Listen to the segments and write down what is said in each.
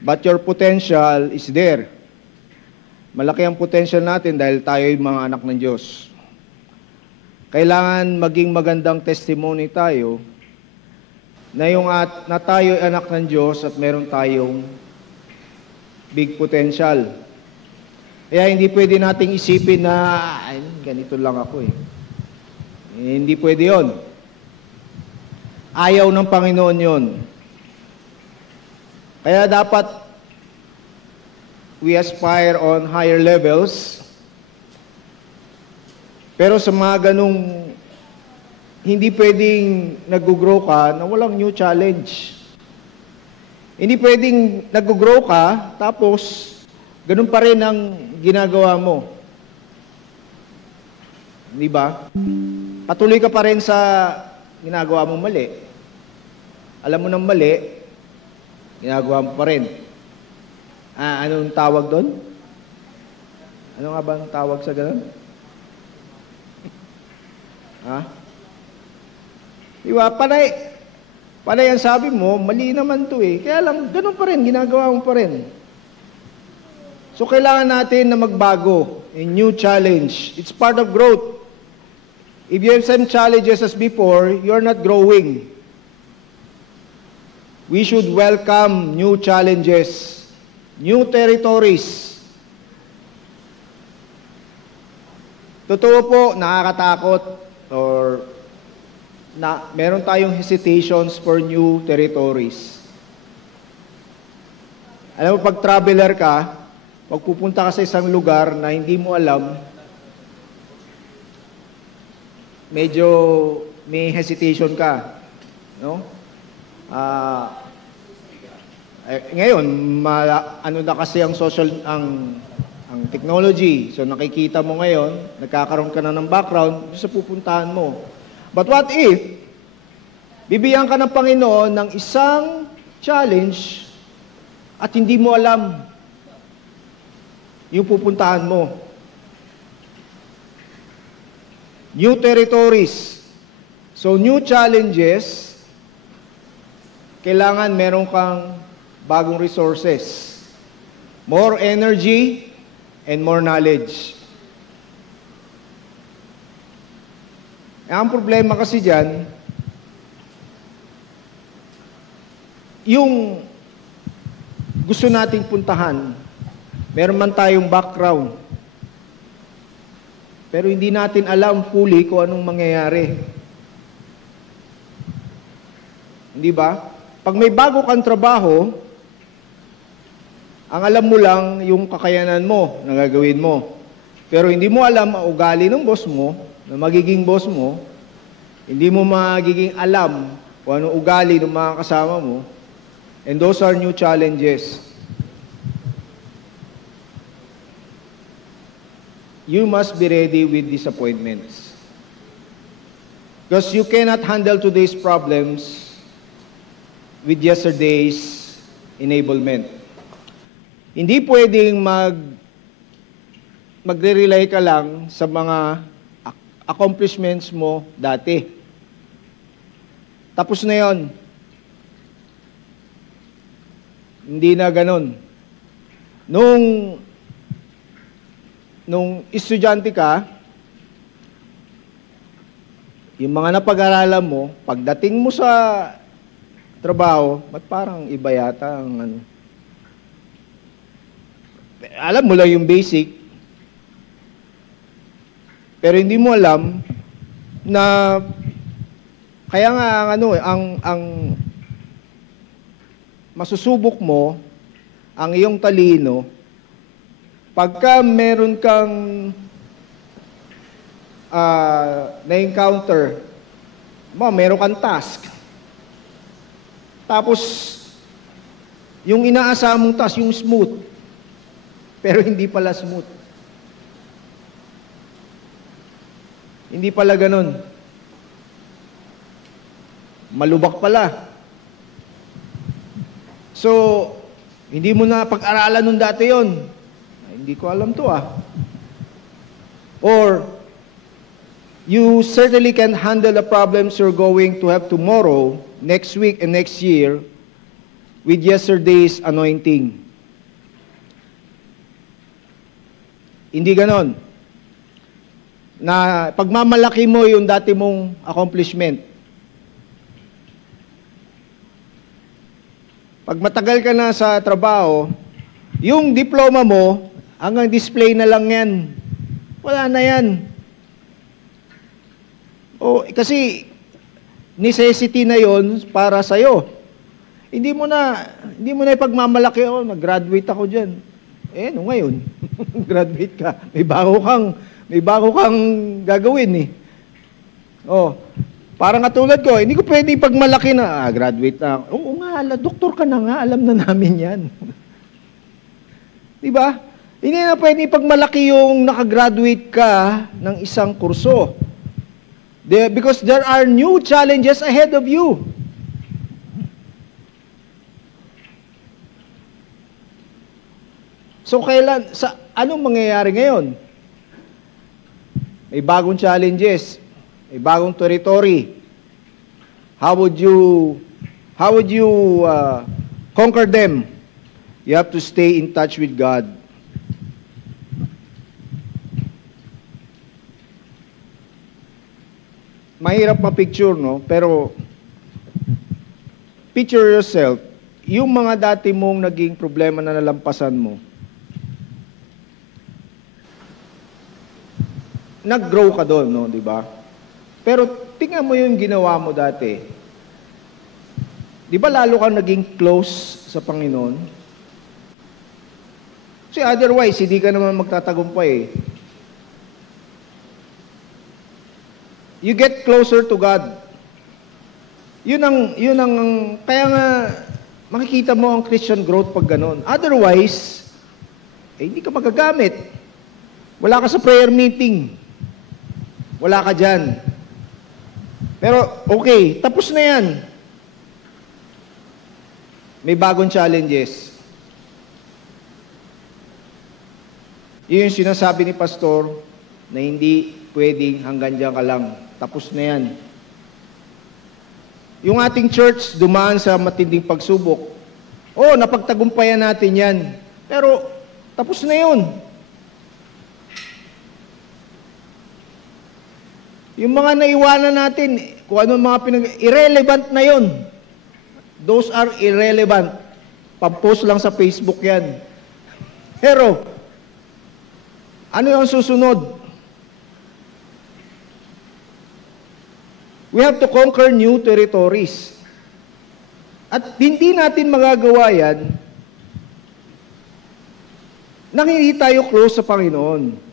But your potential is there. Malaki ang potential natin dahil tayo ay mga anak ng Diyos. Kailangan maging magandang testimony tayo na tayo ay anak ng Diyos at meron tayong big potential. Kaya hindi pwede nating isipin na ganito lang ako eh. Hindi pwede yon. Ayaw ng Panginoon yon. Kaya dapat we aspire on higher levels. Pero sa mga ganung hindi pwedeng nag-grow ka na walang new challenge. Hindi pwedeng nag-grow ka tapos ganun pa rin ang ginagawa mo. Di ba? Patuloy ka pa rin sa ginagawa mong mali. Alam mo ng mali, ginagawa mo pa rin. Anong tawag doon? Ano nga ba ang tawag sa ganun? Diba? Panay ang sabi mo, mali naman to eh. Kaya lang, ganun pa rin, ginagawa mo pa rin. So, kailangan natin na magbago. A new challenge. It's part of growth. If you have same challenges as before, you're not growing. We should welcome new challenges, new territories. Totoo po, nakakatakot or meron tayong hesitations for new territories. Alam mo, pag traveler ka, pag pupunta ka sa isang lugar na hindi mo alam, medyo may hesitation ka, no? Ngayon, ano na kasi ang ang technology. So nakikita mo ngayon, nagkakaroon ka na ng background sa pupuntahan mo. But what if bibigyan ka ng Panginoon ng isang challenge at hindi mo alam yung pupuntahan mo? New territories. So new challenges, kailangan meron kang bagong resources. More energy and more knowledge. Ang problema kasi dyan, yung gusto nating puntahan, meron man tayong background, pero hindi natin alam fully kung anong mangyayari. Hindi ba? Pag may bago kang trabaho, ang alam mo lang yung kakayanan mo na gagawin mo. Pero hindi mo alam ang ugali ng boss mo, na magiging boss mo, hindi mo magiging alam kung anong ugali ng mga kasama mo, and those are new challenges. You must be ready with disappointments. Because you cannot handle today's problems with yesterday's enablement. Hindi pwedeng magre-rely ka lang sa mga accomplishments mo dati. Tapos na yon. Hindi na ganun. Nung estudyante ka, yung mga napag-aralan mo, pagdating mo sa trabaho, ba't parang iba yata ang alam mo lang yung basic, pero hindi mo alam na kaya nga ang masusubok mo ang iyong talino pagka meron kang na-encounter, meron kang task. Tapos yung inaasahan mong task, yung smooth, pero hindi pala smooth. Hindi pala ganun. Malubak pala. So, hindi mo na pag-aralan nung dati yon. Hindi ko alam to Or, you certainly can handle the problems you're going to have tomorrow, next week, and next year with yesterday's anointing. Hindi ganon. Na pagmamalaki mo yung dati mong accomplishment. Pag matagal ka na sa trabaho, yung diploma mo, hanggang display na lang yan. Wala na yan. Kasi necessity na yon para sa'yo. Hindi mo na ipagmamalaki, nag-graduate ako dyan. Ngayon, graduate ka. May bago kang gagawin parang katulad ko, hindi ko pwede ipagmalaki na, graduate na. Oo nga, doktor ka na nga, alam na namin yan. Diba? Hindi na pwede ipagmalaki yung nakagraduate ka ng isang kurso. Because there are new challenges ahead of you. So anong mangyayari ngayon? May bagong challenges, may bagong territory. How would you conquer them? You have to stay in touch with God. Mahirap ma-picture, no? Pero picture yourself, yung mga dati mong naging problema na nalampasan mo, nag-grow ka doon, no? Di ba? Pero tingnan mo yung ginawa mo dati. Di ba lalo kang naging close sa Panginoon? Kasi otherwise, hindi ka naman magtatagumpay. You get closer to God. Yun ang kaya nga makikita mo ang Christian growth pag ganon. Otherwise, hindi ka magagamit. Wala ka sa prayer meeting. Wala ka dyan. Pero, okay, tapos na yan. May bagong challenges. Yun yung sinasabi ni Pastor na hindi pwedeng hanggang dyan ka lang. Tapos na yan. Yung ating church, dumaan sa matinding pagsubok. Napagtagumpayan natin yan. Pero, tapos na yun. Yung mga naiwanan natin, kung anong mga irrelevant na yun. Those are irrelevant. Pag-post lang sa Facebook yan. Pero, ano yung susunod? We have to conquer new territories. At hindi natin magagawa yan nang hindi tayo close sa Panginoon.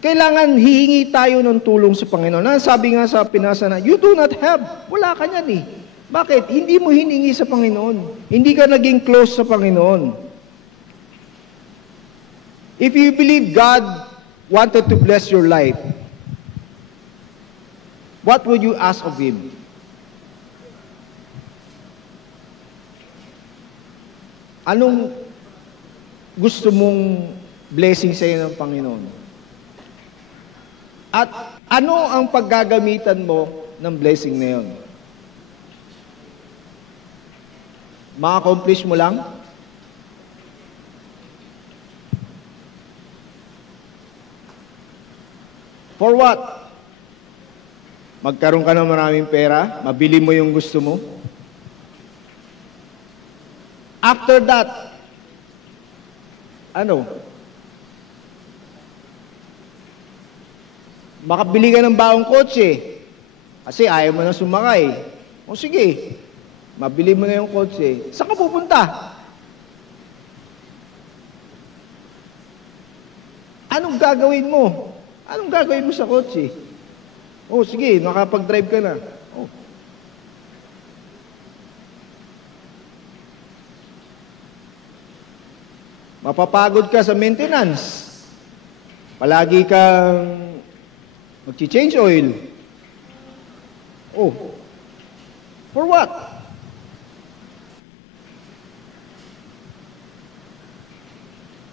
Kailangan hihingi tayo ng tulong sa Panginoon. Sabi nga sa pinasa na, you do not have. Wala ka niyan Bakit? Hindi mo hiningi sa Panginoon. Hindi ka naging close sa Panginoon. If you believe God wanted to bless your life, what would you ask of Him? Anong gusto mong blessing sa iyo ng Panginoon? At ano ang paggagamitan mo ng blessing na yun? Ma-accomplish mo lang? For what? Magkaroon ka ng maraming pera, mabili mo yung gusto mo. After that, makabili ka ng bagong kotse kasi ayaw mo na sumakay. Sige, mabili mo na yung kotse. Saan ka pupunta? Anong gagawin mo? Anong gagawin mo sa kotse? Sige, nakapag-drive ka na. Mapapagod ka sa maintenance. Palagi kang magchi-change oil. For what?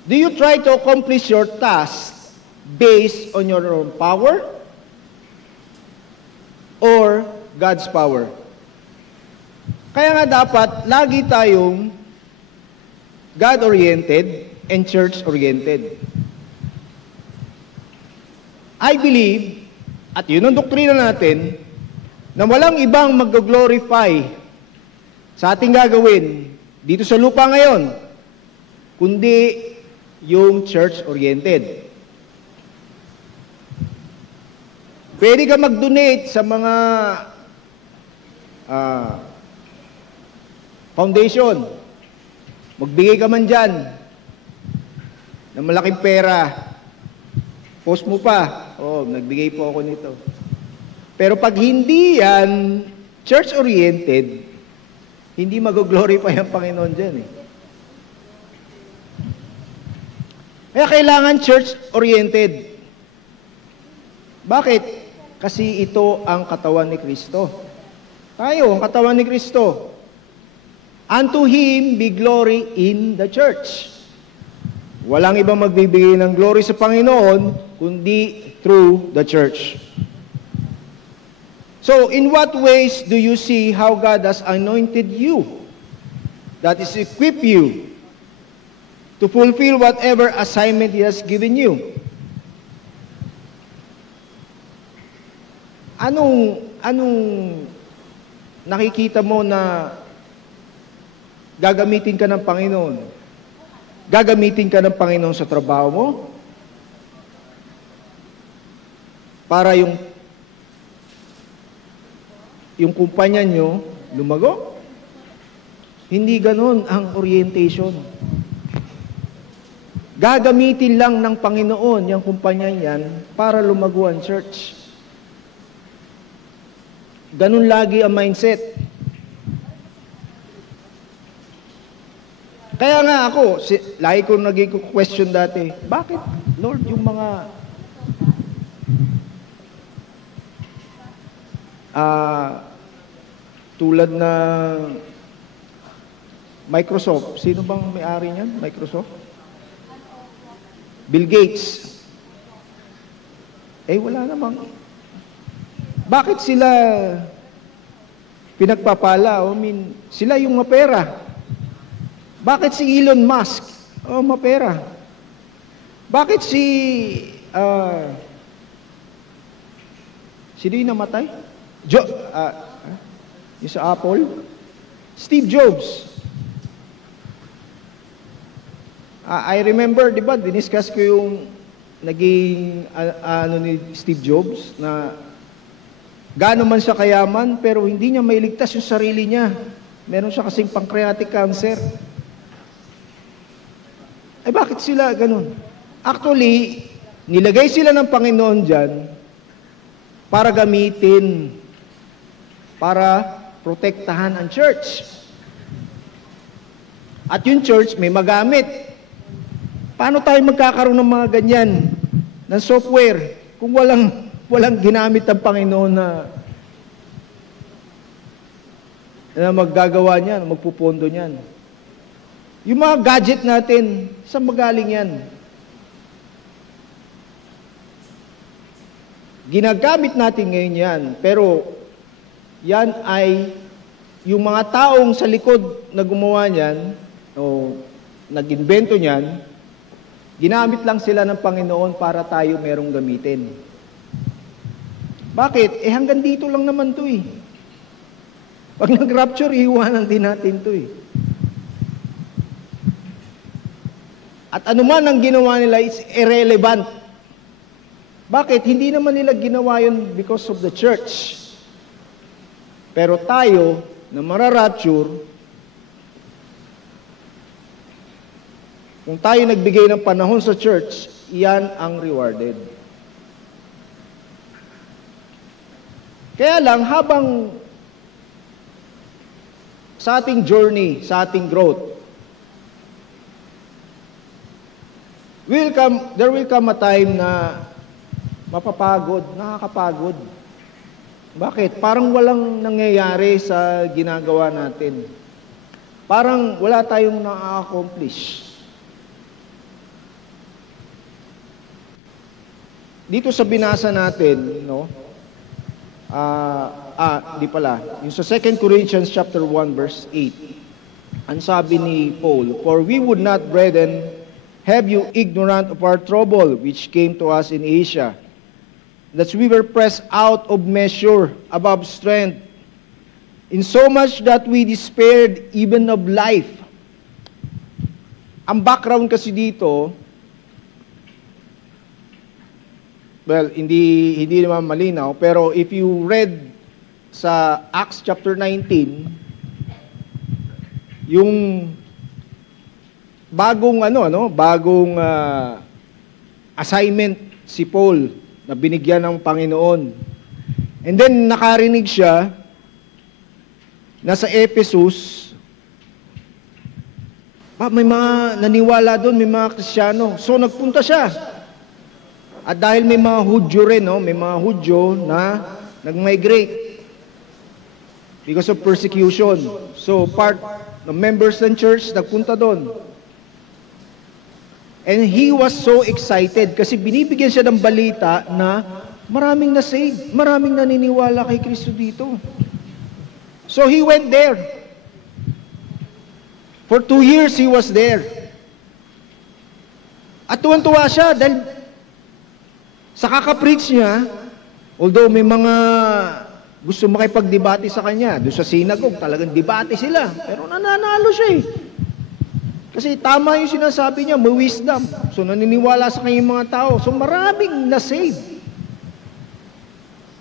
Do you try to accomplish your task based on your own power or God's power? Kaya nga dapat lagi tayong God-oriented and church-oriented. I believe, at yun ang doktrina natin, na walang ibang mag-glorify sa ating gagawin dito sa lupa ngayon, kundi yung church-oriented. Pwede ka mag-donate sa mga foundation. Magbigay ka man dyan ng malaking pera. Post mo pa, nagbigay po ako nito. Pero pag hindi yan church-oriented, hindi mag-glorify ang Panginoon dyan eh. Kaya kailangan church-oriented. Bakit? Kasi ito ang katawan ni Kristo. Tayo, ang katawan ni Kristo. Unto Him be glory in the church. Walang ibang magbibigay ng glory sa Panginoon, kundi through the church. So, in what ways do you see how God has anointed you? That is, equip you to fulfill whatever assignment He has given you. Anong nakikita mo na gagamitin ka ng Panginoon? Gagamitin ka ng Panginoon sa trabaho mo? Para yung kumpanya nyo lumago? Hindi ganon ang orientation. Gagamitin lang ng Panginoon yung kumpanya yan para lumago ang church. Ganon lagi ang mindset. Kaya nga ako, lagi ko nag-question dati, bakit, Lord, yung mga tulad na Microsoft, sino bang may-ari niyan? Microsoft? Bill Gates. Wala namang. Bakit sila pinagpapala? Sila yung mapera. Bakit si Elon Musk? Mapera. Bakit sino yung namatay? Yung sa Apple? Steve Jobs. I remember, di ba, diniscuss ko yung naging ni Steve Jobs na gaano man siya kayaman, pero hindi niya mailigtas yung sarili niya. Meron siya kasing pancreatic cancer. Bakit sila ganun? Actually, nilagay sila ng Panginoon dyan para gamitin, para protektahan ang church. At yung church may magamit. Paano tayo magkakaroon ng mga ganyan, ng software, kung walang ginamit ang Panginoon na maggagawa niyan, magpupondo niyan. Yung mga gadget natin, saan magaling yan? Ginagamit natin ngayon yan, pero yan ay yung mga taong sa likod na gumawa niyan, o nag-invento niyan, ginamit lang sila ng Panginoon para tayo merong gamitin. Bakit? Hanggang dito lang naman to eh. Pag nag-rapture, iiwanan din natin to eh. At anuman ang ginawa nila is irrelevant. Bakit? Hindi naman nila ginawa yun because of the church. Pero tayo, na mara-rapture, kung tayo nagbigay ng panahon sa church, iyan ang rewarded. Kaya lang, habang sa ating journey, sa ating growth, there will come a time na mapapagod, nakakapagod. Bakit? Parang walang nangyayari sa ginagawa natin. Parang wala tayong na-accomplish. Dito sa binasa natin, di pala. Yung sa 2 Corinthians chapter 1 verse 8. Ang sabi ni Paul, "For we would not, brethren, have you ignorant of our trouble which came to us in Asia, that we were pressed out of measure, above strength, in so much that we despaired even of life." Ang background kasi dito, well, hindi naman malinaw, pero if you read sa Acts chapter 19, yung bagong assignment si Paul na binigyan ng Panginoon. And then nakarinig siya na sa Ephesus, may mga naniwala doon, may mga Kristiyano. So nagpunta siya. At dahil may mga Hudyo rin, may mga Hudyo na nag-migrate because of persecution. So part ng members ng church nagpunta doon. And he was so excited kasi binibigyan siya ng balita na maraming na-save, maraming naniniwala kay Kristo dito. So he went there. For 2 years he was there. At tuwan-tuwa siya dahil sa kaka-preach niya, although may mga gusto makipagdebate sa kanya, doon sa synagogue, talagang debate sila. Pero nananalo siya eh. Kasi tama yung sinasabi niya, may wisdom. So naniniwala sa kanya yung mga tao. So maraming na-save.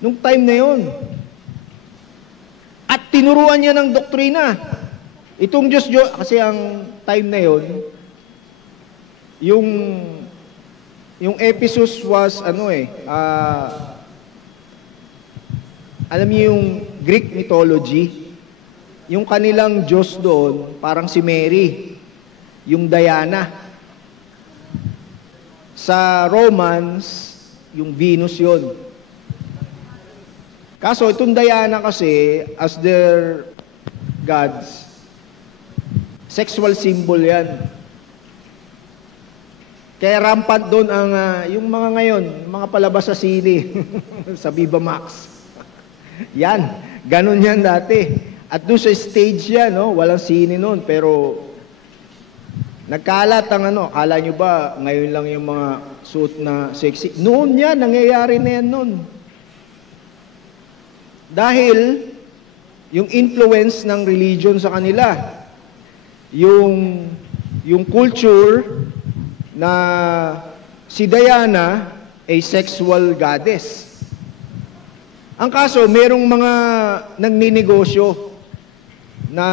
Nung time na yon. At tinuruan niya ng doktrina. Itong Diyos, kasi ang time na yon, yung Ephesus was, alam niyo yung Greek mythology, yung kanilang Diyos doon, parang si Mary, yung Diana. Sa Romans, yung Venus yon. Kaso itong Diana kasi, as their gods, sexual symbol yan. Kaya rampant doon ang, yung mga ngayon, mga palabas sa sine, sa Viva Max. Yan, ganun yan dati. At doon sa stage yan, walang sine noon, pero nagkalat ang akala nyo ba, ngayon lang yung mga suit na sexy? Noon yan, nangyayari na yan noon. Dahil, yung influence ng religion sa kanila, yung culture na si Diana ay sexual goddess. Ang kaso, merong mga nagninegosyo na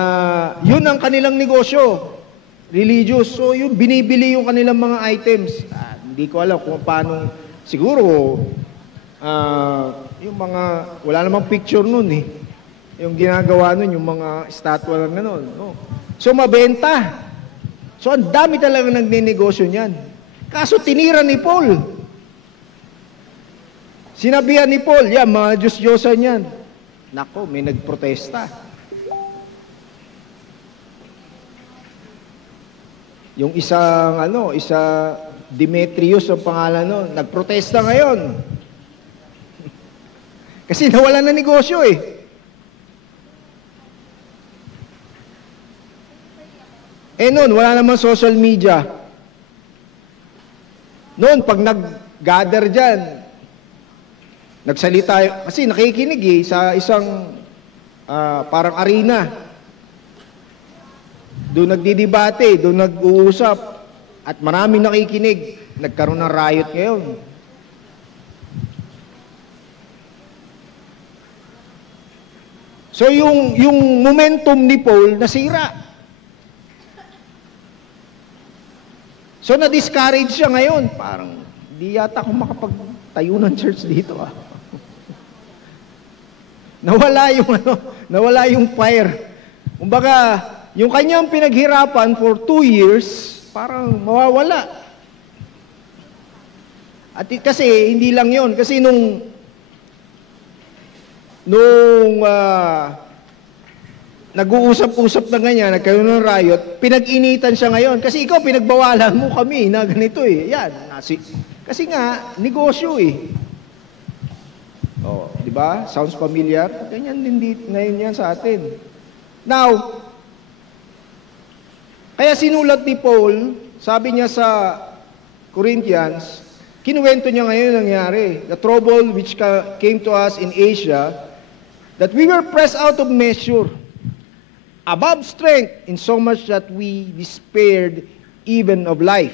yun ang kanilang negosyo, religious. So, yung binibili yung kanilang mga items. Hindi ko alam kung paano, siguro, yung mga, wala namang picture nun eh. Yung ginagawa nun, yung mga estatwa lang gano'n. No? So, mabenta. So, ang dami talaga nagninegosyo niyan. Kaso, tinira ni Paul. Sinabihan ni Paul, mga Diyos-Diyosan yan. Nako, may nagprotesta. Yung isang Demetrius ang pangalan nun, nagprotesta ngayon. Kasi nawala na negosyo eh. Noon, wala namang social media. Noon, pag nag-gather dyan, nagsalita, kasi nakikinig sa isang parang arena. Doon nagdidebate, doon nag-uusap, at maraming nakikinig. Nagkaroon ng riot ngayon. So yung momentum ni Paul nasira. So na-discourage siya ngayon. Parang, di yata ako makapagtayo ng church dito Nawala yung fire. Kumbaga, yung kanyang pinaghirapan for 2 years, parang mawawala. At kasi, hindi lang yon. Kasi nung nag-uusap-usap na ganyan, nagkaroon ng riot, pinag-initan siya ngayon. Kasi ikaw, pinagbawalan mo kami na ganito eh. Yan. Kasi nga, negosyo eh. Di ba? Diba? Sounds familiar? Ganyan din ngayon yan sa atin. Now, kaya sinulat ni Paul, sabi niya sa Corinthians, kinuwento niya ngayon nangyari, the trouble which came to us in Asia, that we were pressed out of measure, above strength, in so much that we despaired even of life.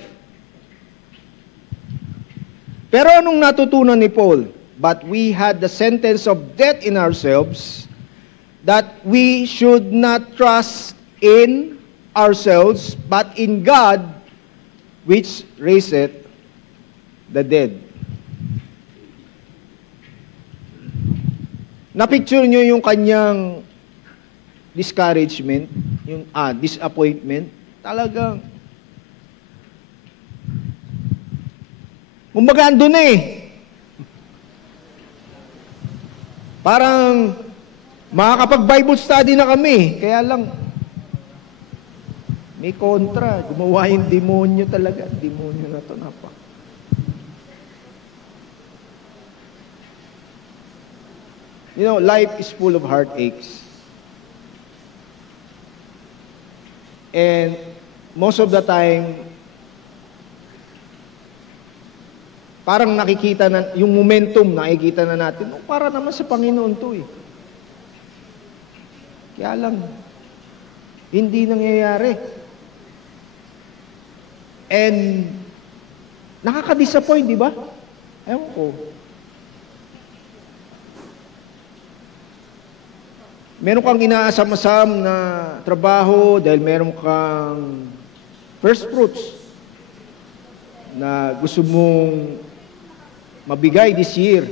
Pero anong natutunan ni Paul? But we had the sentence of death in ourselves, that we should not trust in ourselves, but in God, which raiseth the dead. Na-picture nyo yung kanyang discouragement, yung disappointment, talagang kumbaga andun eh. Parang makakapag-Bible study na kami, kaya lang may kontra, gumawa yung demonyo talaga, demonyo na to napa. You know, life is full of heartaches. And most of the time, parang nakikita na, yung momentum nakikita na natin, para naman sa Panginoon to eh. Kaya lang, hindi nangyayari. And, nakaka-disappoint, di ba? Ewan ko. Meron kang inaasam-asam na trabaho dahil meron kang first fruits na gusto mong mabigay this year.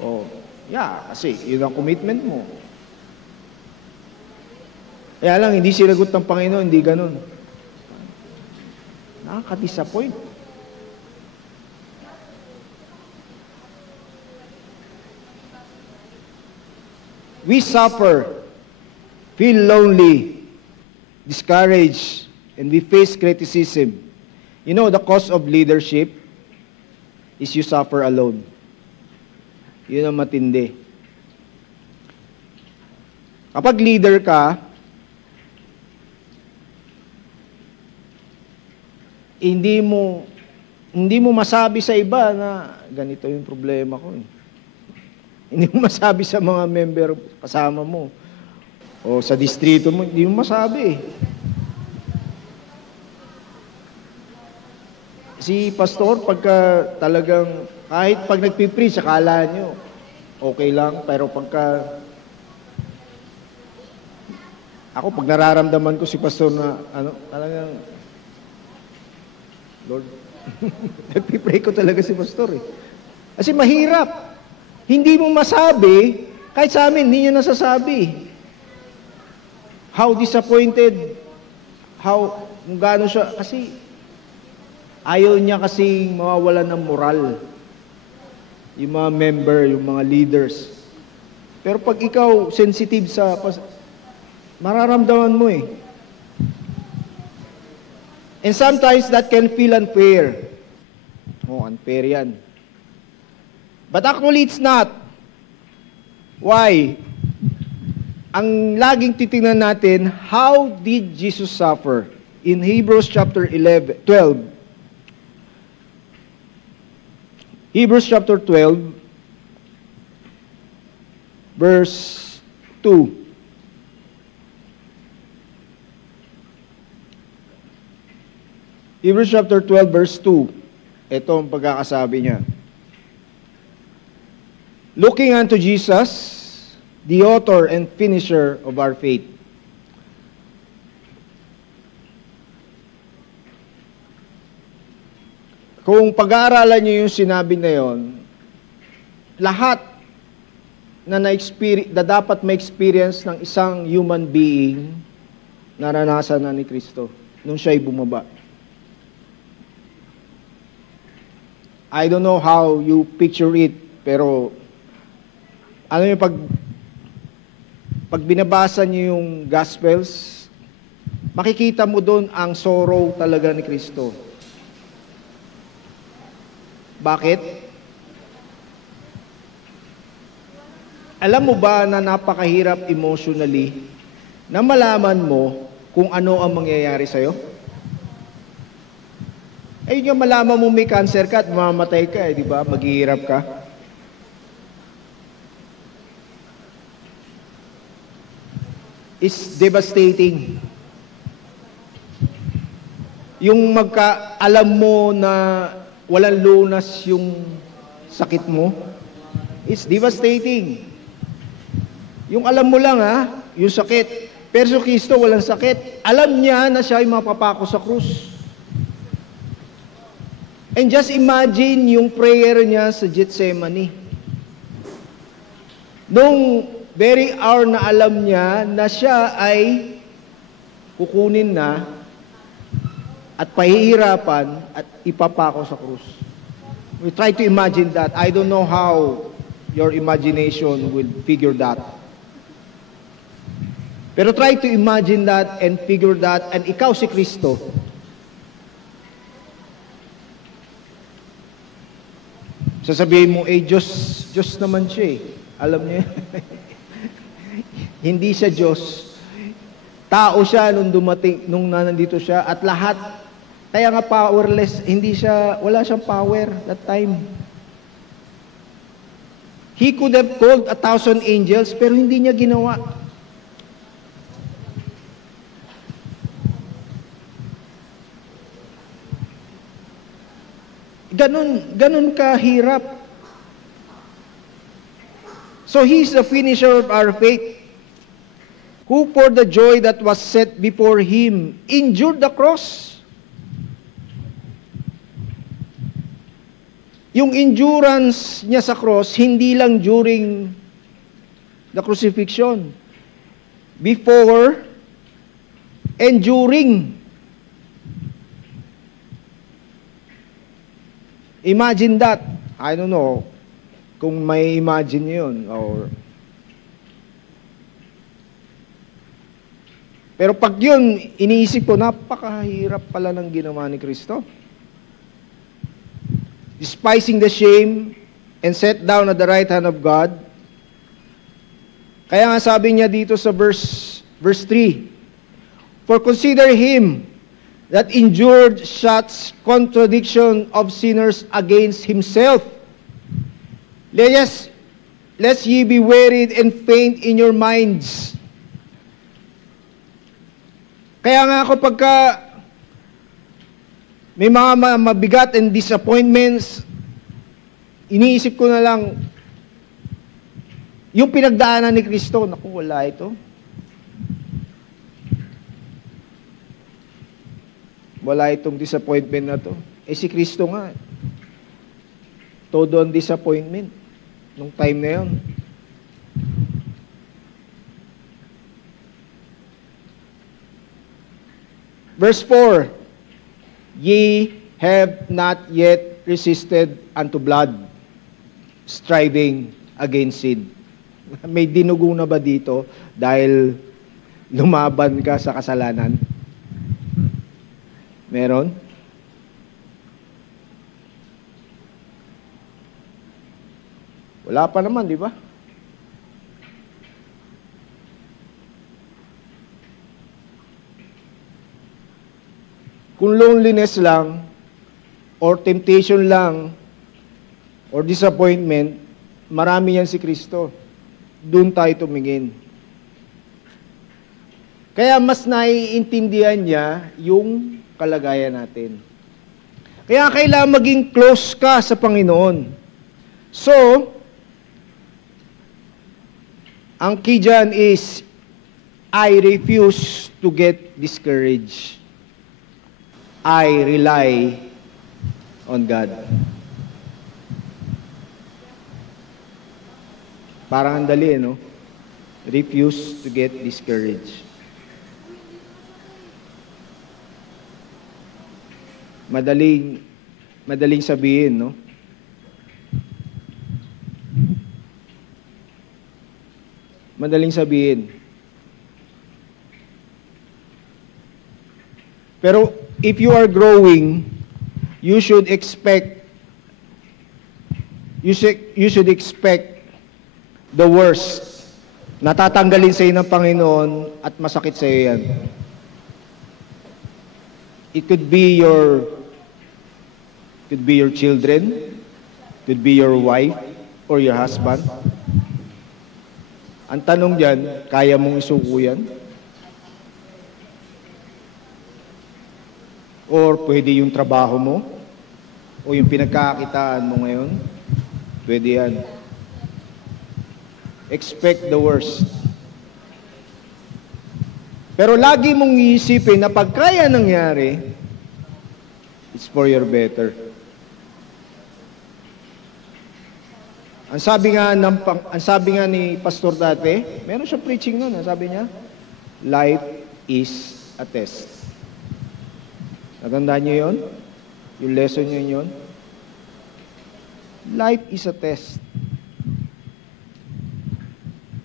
Oh, yeah, kasi yun ang commitment mo. Kaya lang, hindi sinagot ng Panginoon, hindi ganun. Nakaka-disappoint. We suffer, feel lonely, discouraged, and we face criticism. You know, the cost of leadership is you suffer alone. Yun ang matindi. Kapag leader ka, hindi mo masabi sa iba na ganito yung problema ko. Hindi mo masabi sa mga member kasama mo o sa distrito mo, hindi mo masabi. Si pastor, pagka talagang, kahit pag nagpipreach, akala nyo, okay lang, pero pagka, ako, pag nararamdaman ko si pastor na, talagang, Lord, nagpipray ko talaga si pastor eh. Kasi mahirap. Hindi mo masabi, kahit sa amin, hindi niya nasasabi. How disappointed, kung gaano siya, kasi, ayaw niya kasing mawawalan ng moral. Yung mga member, yung mga leaders. Pero pag ikaw sensitive mararamdaman mo eh. And sometimes that can feel unfair. Oh, unfair yan. But actually it's not. Why? Ang laging titingnan natin, how did Jesus suffer? In Hebrews chapter 12, Hebrews chapter 12, verse 2. Hebrews chapter 12, verse 2. Ito ang pagkakasabi niya. Looking unto Jesus, the author and finisher of our faith. Kung pag-aaralan niyo yung sinabi na yon, lahat na dapat ma-experience ng isang human being, naranasan na ni Kristo nung siya'y bumaba. I don't know how you picture it, pero alam niyo, pag binabasa niyo yung Gospels, makikita mo doon ang sorrow talaga ni Kristo. Bakit? Alam mo ba na napakahirap emotionally na malaman mo kung ano ang mangyayari sa'yo? Ayun nga, malaman mo may cancer ka at mamamatay ka, di ba? Maghihirap ka. It's devastating. Yung alam mo na walang lunas yung sakit mo, it's devastating. Yung alam mo lang yung sakit. Pero si Kristo walang sakit. Alam niya na siya ay mapapako sa krus. And just imagine yung prayer niya sa Gethsemane. Nung very hour na alam niya na siya ay kukunin na at pahihirapan at ipapako sa krus. We try to imagine that. I don't know how your imagination will figure that. Pero try to imagine that and figure that, and ikaw si Kristo. Sasabihin mo, Diyos naman siya eh. Alam niya. Hindi siya Diyos. Tao siya nung nandito siya, at lahat, kaya nga powerless, wala siyang power that time. He could have called 1,000 angels, pero hindi niya ginawa. Ganun kahirap. So He's the finisher of our faith, who for the joy that was set before Him, endured the cross. Yung endurance niya sa cross, hindi lang during the crucifixion. Before and during. Imagine that. I don't know kung may imagine yun or... Pero pag yun, iniisip ko, napakahirap pala ng ginawa ni Kristo. Despising the shame and set down at the right hand of God. Kaya nga sabi niya dito sa verse 3, For consider Him that endured such contradiction of sinners against Himself. Lest ye be wearied and faint in your minds. Kaya nga kapag may mga mabigat and disappointments, iniisip ko na lang, yung pinagdaanan ni Kristo, naku, wala ito. Wala itong disappointment na to. Si Kristo nga, todo ang disappointment nung time na yun. Verse 4, Ye have not yet resisted unto blood, striving against sin. May dinugo na ba dito dahil lumaban ka sa kasalanan? Meron? Wala pa naman, di ba? Kung loneliness lang, or temptation lang, or disappointment, marami yan si Kristo. Doon tayo tumingin. Kaya mas naiintindihan niya yung kalagayan natin. Kaya kailangan maging close ka sa Panginoon. So, ang key dyan is, I refuse to get discouraged. I rely on God. Parang ang dali, no? Refuse to get discouraged. Madaling sabihin, no? Madaling sabihin. Pero if you are growing, you should expect the worst. Natatanggalin sa iyo ng Panginoon at masakit sa iyo yan. It could be your children, could be your wife or your husband. Ang tanong diyan, kaya mong isuko yan? Or pwede yung trabaho mo o yung pinagkakakitaan mo ngayon? Pwede yan. Expect the worst. Pero lagi mong iisipin na pag kaya nangyari, it's for your better. Ang sabi nga ni Pastor dati, meron siyang preaching noon, sabi niya, life is a test. Natandaan niyo yon? Yung lesson niyo yon? Life is a test.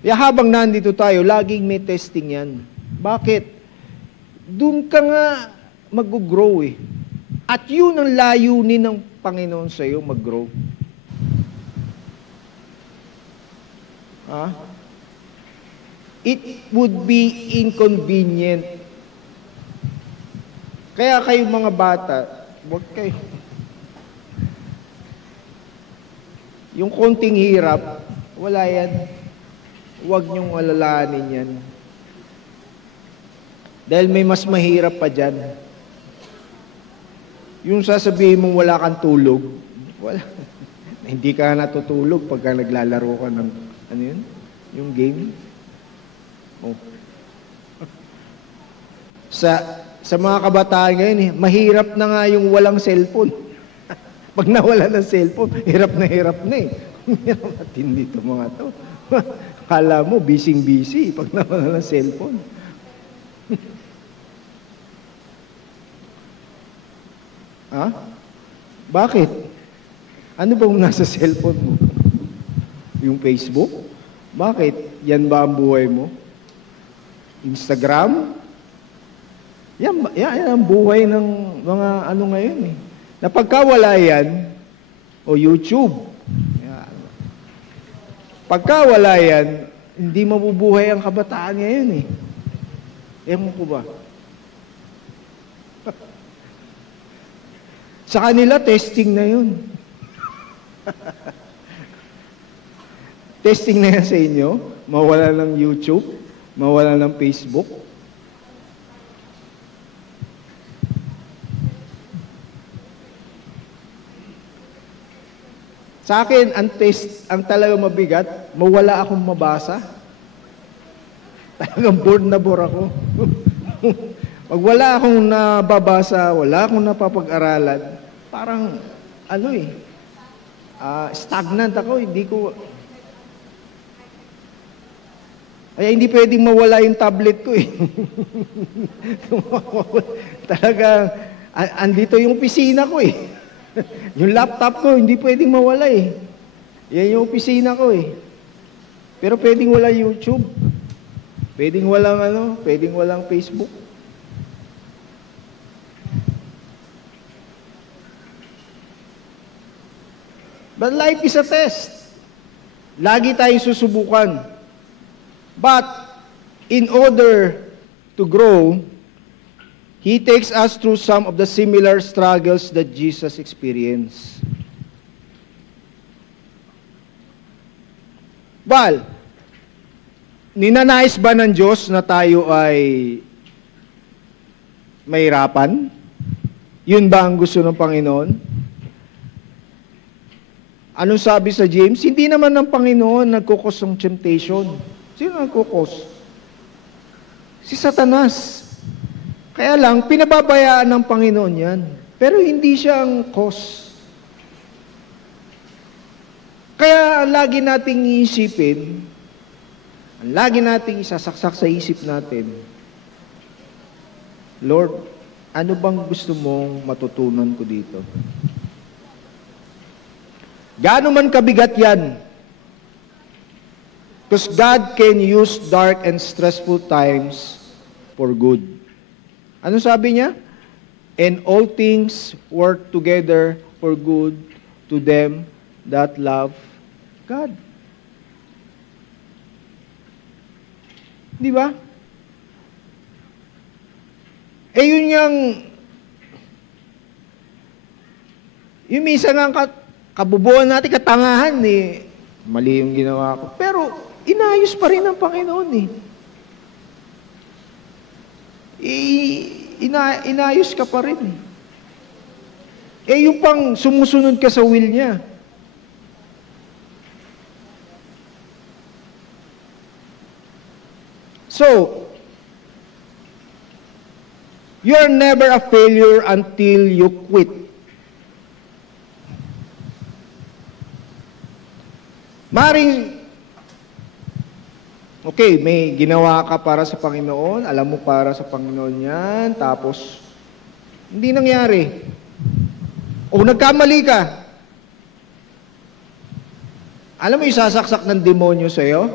Kaya habang nandito tayo, laging may testing yan. Bakit? Doon ka nga mag-grow eh. At yun ang layunin ng Panginoon sa iyo, mag-grow. It would be inconvenient. Kaya kayo mga bata, huwag kayo. Yung konting hirap, wala yan. Huwag niyong alalahanin yan. Dahil may mas mahirap pa dyan. Yung sasabihin mong wala kang tulog, wala. Hindi ka natutulog pagka naglalaro ka ng, ano yun? Yung game. Oh. Sa mga kabataan ngayon, mahirap na nga yung walang cellphone. Pag nawala ng cellphone, hirap na eh. Matindi ito mga to. Kala mo, busy pag nawala ng cellphone. Bakit? Ano bang nasa cellphone mo? Yung Facebook? Bakit? Yan ba ang buhay mo? Instagram? Yan ang buhay ng mga ano ngayon eh. Na pagkawala yan, o YouTube, pagkawala yan, hindi mabubuhay ang kabataan ngayon eh. Ewan ko ba? Sa kanila, testing na yun. Testing na yan sa inyo, mawala ng YouTube, mawala ng Facebook. Sa akin, ang talagang mabigat, mawala akong mabasa. Talagang bored na bored ako. Pag wala akong nababasa, wala akong napapag-aralan, parang, stagnant ako, Kaya hindi pwedeng mawala yung tablet ko eh. Talagang, andito yung opisina ko eh. Yung laptop ko, hindi pwedeng mawala eh. Yan yung opisina ko eh. Pero pwedeng wala YouTube. Pwedeng walang Facebook. But life is a test. Lagi tayong susubukan. But, in order to grow, He takes us through some of the similar struggles that Jesus experienced. Well, ninanais ba ng Diyos na tayo ay mahirapan? Yun ba ang gusto ng Panginoon? Anong sabi sa James? Hindi naman ng Panginoon nagkukos ng temptation. Sino nagkukos? Si Satanas. Kaya lang, pinababayaan ng Panginoon yan. Pero hindi siya ang cause. Kaya lagi nating iisipin, lagi nating isasaksak sa isip natin, Lord, ano bang gusto mong matutunan ko dito? Gaano man kabigat yan? Because God can use dark and stressful times for good. Ano sabi niya? And all things work together for good to them that love God. Di ba? Eh yun yung minsan nga kabubuan natin, katangahan eh. Mali yung ginawa ko. Pero inayos pa rin ng Panginoon eh. Inayos ka pa rin eh. Eh yung pang sumusunod ka sa will niya. So, you're never a failure until you quit. Maring, okay, may ginawa ka para sa Panginoon, alam mo para sa Panginoon yan, tapos, hindi nangyari. O nagkamali ka. Alam mo, isasaksak ng demonyo sa'yo?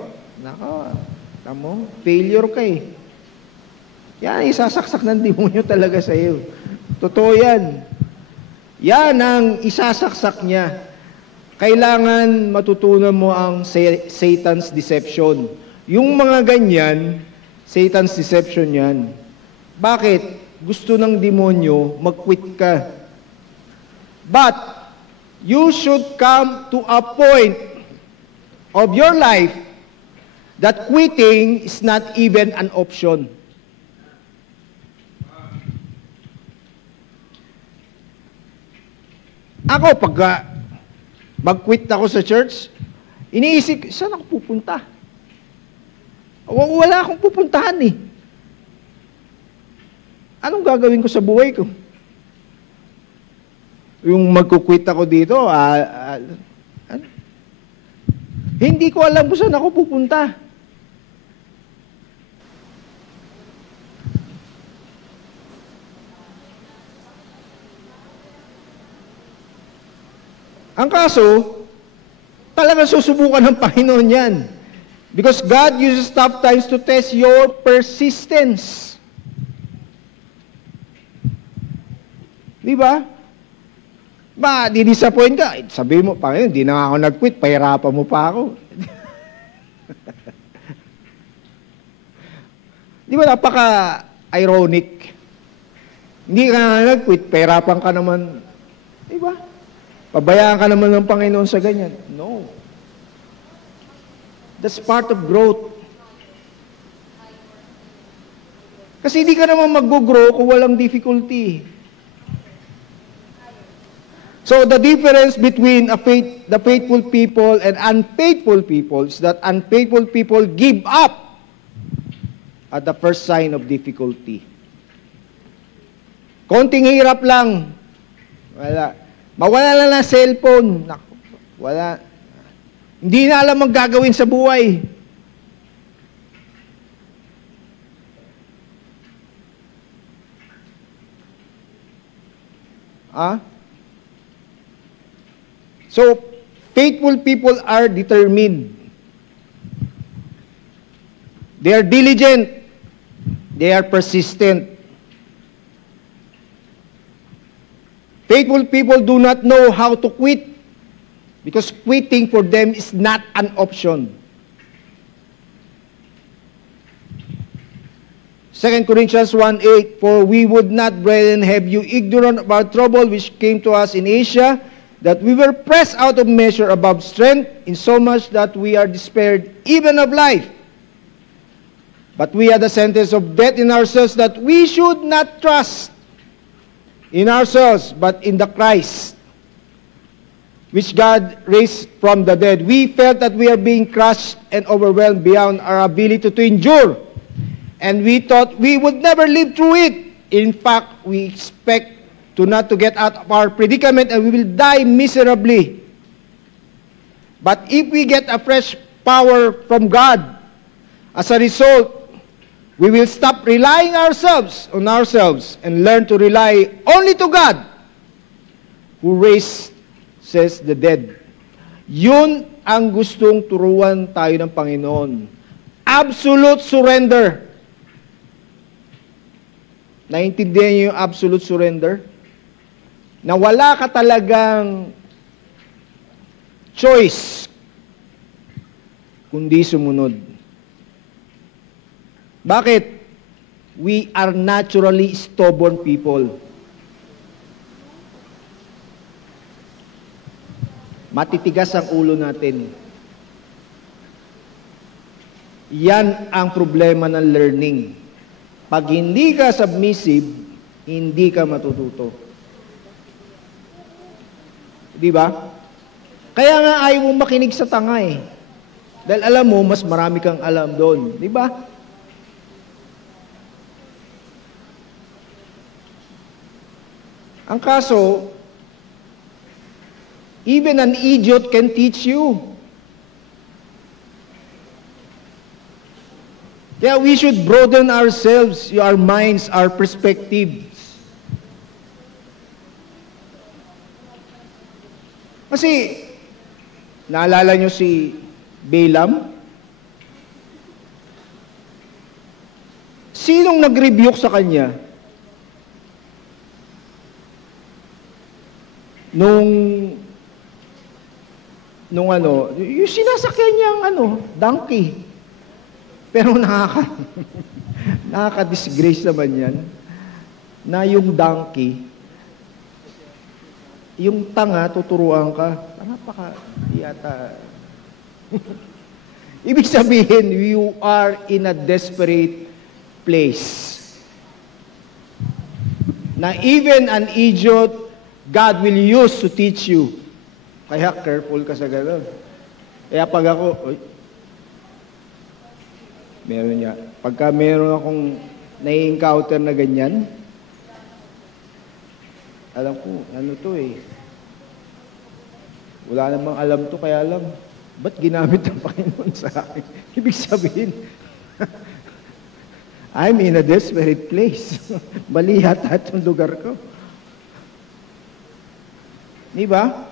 Nako, tamo, failure ka eh. Yan, isasaksak ng demonyo talaga sa iyo. Totoo yan. Yan ang isasaksak niya. Kailangan matutunan mo ang Satan's deception. Yung mga ganyan, Satan's deception yan. Bakit? Gusto ng demonyo, mag-quit ka. But, you should come to a point of your life that quitting is not even an option. Ako, pag mag-quit ako sa church, iniisip, saan ako pupunta? Wala akong pupuntahan eh. Anong gagawin ko sa buhay ko? Yung mag-quit ako dito, hindi ko alam kung saan ako pupunta. Ang kaso, talagang susubukan ng Panginoon yan. Because God uses tough times to test your persistence. Di ba? Di-disappoint ka. Sabihin mo, Panginoon, di na ako nag-quit, pahirapan mo pa ako. Di ba, napaka-ironic. Hindi ka na nag-quit, pahirapan ka naman. Di ba? Pabayaan ka naman ng Panginoon sa ganyan. No. That's part of growth. Kasi hindi ka naman mag-grow kung walang difficulty. So the difference between the faithful people and unfaithful people is that unfaithful people give up at the first sign of difficulty. Konting hirap lang. Wala. Mawala lang na cellphone. Naku, wala. Hindi na alam ang gagawin sa buhay. So, faithful people are determined. They are diligent. They are persistent. Faithful people do not know how to quit because quitting for them is not an option. 2 Corinthians 1:8, for we would not, brethren, have you ignorant of our trouble which came to us in Asia, that we were pressed out of measure above strength, insomuch that we are despaired even of life. But we had the sentence of death in ourselves, that we should not trust in ourselves, but in the Christ, which God raised from the dead. We felt that we are being crushed and overwhelmed beyond our ability to endure. And we thought we would never live through it. In fact, we expect not to get out of our predicament and we will die miserably. But if we get a fresh power from God, as a result, we will stop relying on ourselves and learn to rely only to God, who raises the dead. Yun ang gustong turuan tayo ng Panginoon. Absolute surrender. Naintindihan niyo yung absolute surrender? Na wala ka talagang choice kundi sumunod. Bakit? We are naturally stubborn people. Matitigas ang ulo natin. Yan ang problema ng learning. Pag hindi ka submissive, hindi ka matututo. Di ba? Kaya nga ayaw mo makinig sa tanga eh. Dahil alam mo, mas marami kang alam doon. Di ba? Ang kaso, even an idiot can teach you. Kaya we should broaden ourselves, our minds, our perspectives. Kasi, naalala nyo si Balaam? Sinong nag-rebuke sa kanya? Nung yung sinasakyan niyang donkey. Pero nakaka-disgrace naman yan, na yung donkey, yung tanga, tuturuan ka, yata. Ibig sabihin, you are in a desperate place. Na even an idiot, God will use to teach you. Kaya careful ka sa gano'n. Kaya pag ako, pagka meron akong nai-encounter na ganyan, alam ko, to eh. Wala namang alam to, kaya alam, ba't ginamit ng Panginoon sa akin? Ibig sabihin, I'm in a desperate place. Bali yata itong lugar ko. Di ba?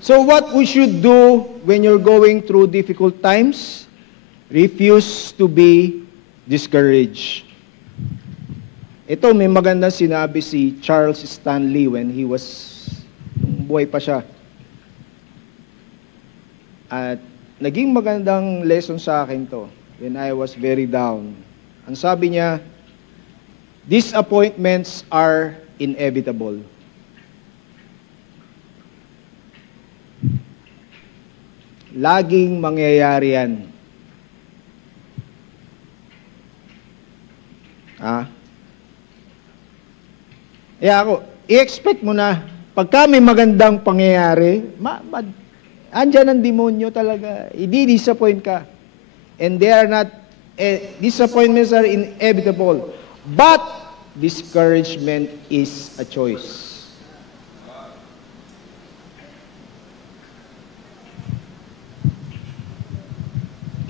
So what we should do when you're going through difficult times? Refuse to be discouraged. Ito, may magandang sinabi si Charles Stanley when he was, nung buhay pa siya. At naging magandang lesson sa akin to when I was very down. Ang sabi niya, disappointments are inevitable. Laging mangyayari yan. I-expect mo na, pagka may magandang pangyayari, andyan ang demonyo talaga. I-disappoint ka. And they are not, disappointments are inevitable. But, discouragement is a choice.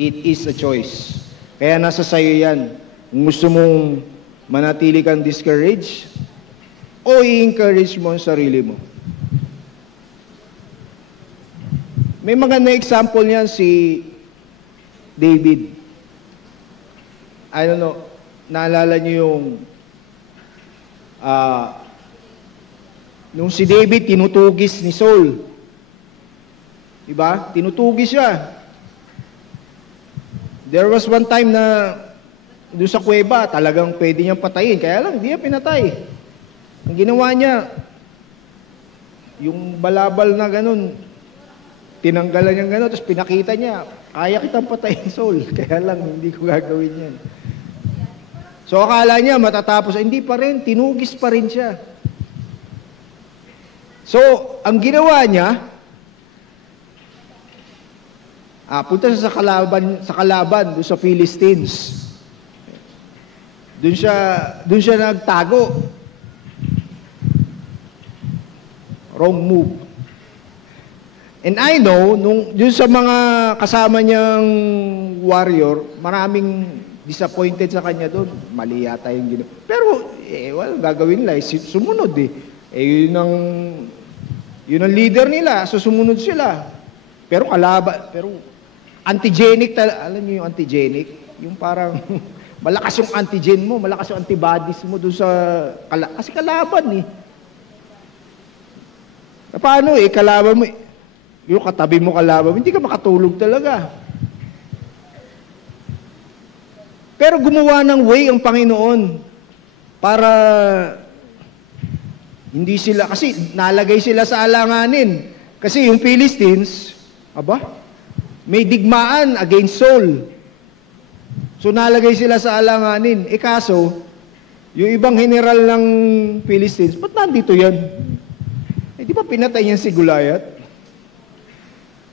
It is a choice. Kaya nasa sayo yan. Kung gusto mong manatili kang discouraged, o i-encourage mo ang sarili mo. May magandang example niyan si David. I don't know, naalala niyo yung nung si David tinutugis ni Saul. Diba? Tinutugis siya. There was one time na doon sa kuweba, talagang pwede niyang patayin. Kaya lang, hindi niya pinatay. Ang ginawa niya, yung balabal na ganun, tinanggalan niya ganun, tapos pinakita niya, kaya kitang patayin, Saul. Kaya lang, hindi ko gagawin yan. So akala niya matatapos, hindi pa rin, tinugis pa rin siya. So, ang ginawa niya, punta siya sa kalaban doon sa Philistines. Doon siya nagtago. Wrong move. And I know, doon sa mga kasama niyang warrior, maraming disappointed sa kanya doon. Mali yata yung ginawa. Pero, gagawin nila. Sumunod eh. Yun ang leader nila. So, sumunod sila. Pero antigenic, alam niyo yung antigenic? Yung parang, malakas yung antigen mo, malakas yung antibodies mo doon sa, kasi kalaban eh. Paano kalaban mo, yung katabi mo kalaban, hindi ka makatulog talaga. Pero gumawa ng way ang Panginoon para hindi sila, kasi nalagay sila sa alanganin. Kasi yung Philistines, may digmaan against Saul. So nalagay sila sa alanganin. Kaso, yung ibang general ng Philistines, ba't nandito yan? Di ba pinatay niya si Goliath?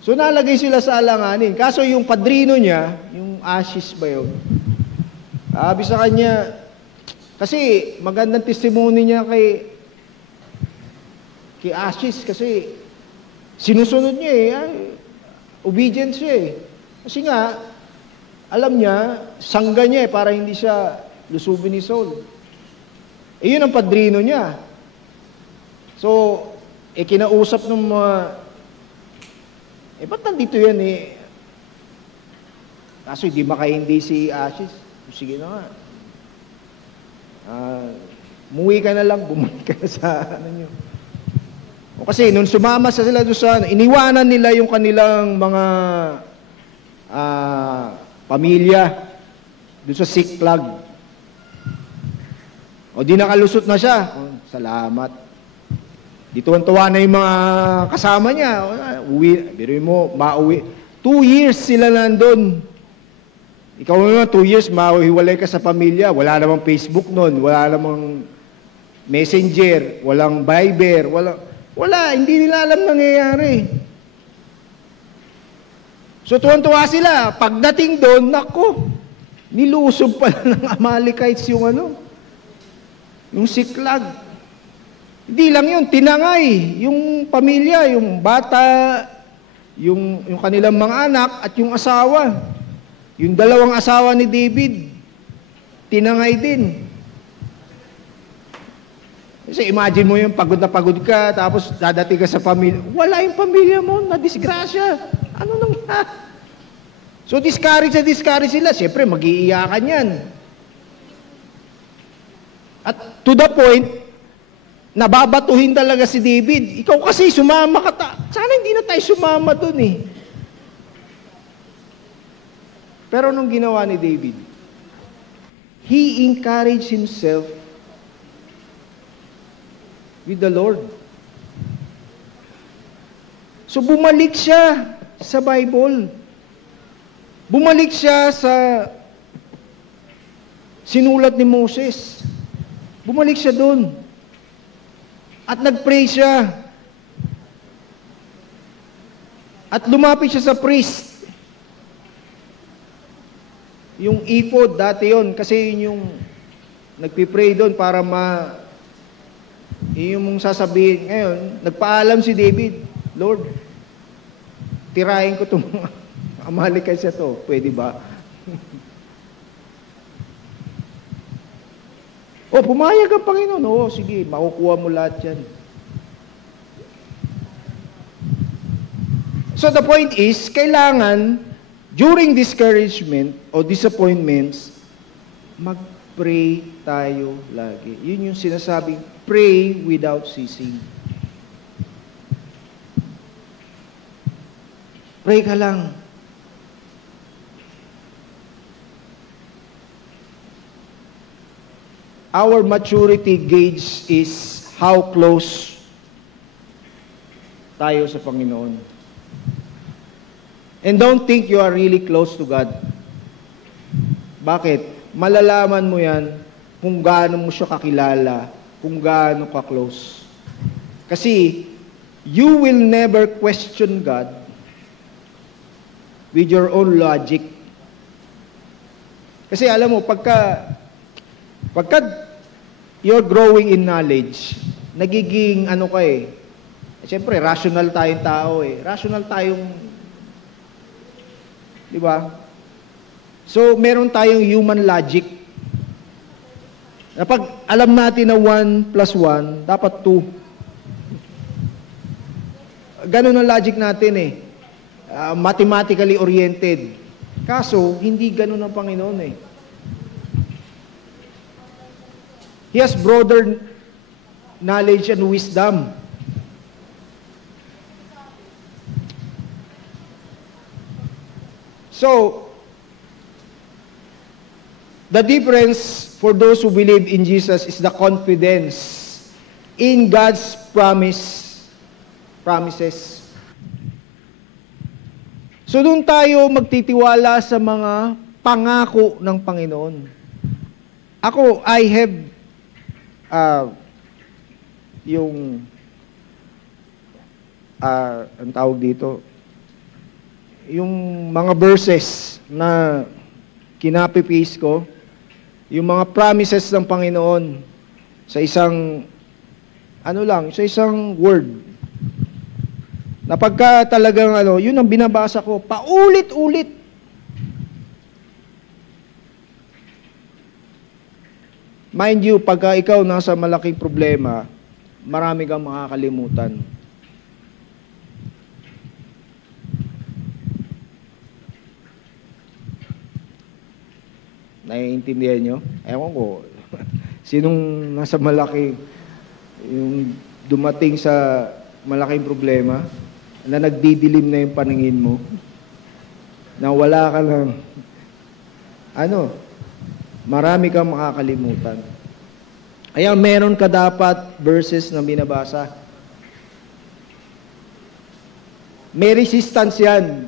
So nalagay sila sa alanganin. Kaso yung padrino niya, yung Ashis ba yun? Sabi sa kanya, kasi magandang testimony niya kay Ashis kasi sinusunod niya obedient siya Kasi nga, alam niya, sangga niya para hindi siya lusubin ni Saul. Yun ang padrino niya. So, kinausap ng mga, ba't nandito yan Kaso hindi makaindi si Ashis. Sige na nga. Umuwi ka na lang, bumalik ka na sa niyo. Kasi nung sumama sila doon sa, iniwanan nila yung kanilang mga pamilya doon sa Siklag. Di nakalusot na siya. Salamat. Di tuwan-tuwa na yung mga kasama niya. Uwi, biruin mo, mauwi. 2 years sila nandun. Ikaw naman, 2 years, mahiwalay ka sa pamilya. Wala namang Facebook nun, wala namang Messenger, walang Viber, wala, hindi nila alam nangyayari. So tuwan-tuwa sila. Pagdating doon, nako, nilusob pala ng Amalekites yung Siklag. Hindi lang yun, tinangay yung pamilya, yung bata, yung kanilang mga anak at yung asawa. Yung 2 asawa ni David, tinangay din. Kasi imagine mo yung pagod na pagod ka, tapos dadating ka sa pamilya. Wala yung pamilya mo, na-disgrasya. Ano nangyari? So discourage sila. Siyempre, mag-iiyakan yan. At to the point, nababatuhin talaga si David. Ikaw kasi sumama ka. Sana hindi na tayo sumama dun Pero nung ginawa ni David, he encouraged himself with the Lord. So bumalik siya sa Bible. Bumalik siya sa sinulat ni Moses. Bumalik siya doon. At nag-pray siya. At lumapit siya sa priest. Yung ephod, dati yun, kasi yun yung nagpipray doon para yung mong sasabihin. Ngayon, nagpaalam si David, Lord, tirahin ko itong mga Amalekites to. Pwede ba? Pumayag ang Panginoon. Sige, makukuha mo lahat yan. So the point is, kailangan, during discouragement o disappointments, mag-pray tayo lagi. Yun yung sinasabing, pray without ceasing. Pray ka lang. Our maturity gauge is how close tayo sa Panginoon. And don't think you are really close to God. Bakit? Malalaman mo yan kung gaano mo siya kakilala, kung gaano ka close. Kasi you will never question God with your own logic. Kasi alam mo, pagka you're growing in knowledge, nagiging siyempre, rational tayong tao Rational tayong, di ba? So, meron tayong human logic. Pag alam natin na 1 plus 1, dapat 2. Ganun ang logic natin mathematically oriented. Kaso, hindi ganun ang Panginoon He has broader knowledge and wisdom. So, the difference for those who believe in Jesus is the confidence in God's promises. So doon tayo magtitiwala sa mga pangako ng Panginoon. Ako, I have ang tawag dito, yung mga verses na kinapipaste ko, yung mga promises ng Panginoon sa isang, sa isang word. Na pagka talagang yun ang binabasa ko, paulit-ulit. Mind you, pagka ikaw nasa malaking problema, marami kang makakalimutan. Naiintindihan nyo? Ewan ko. Sinong nasa malaki, yung dumating sa malaking problema, na nagdidilim na yung paningin mo, na wala ka lang, marami kang makakalimutan. Kaya meron ka dapat verses na binabasa. May resistance yan.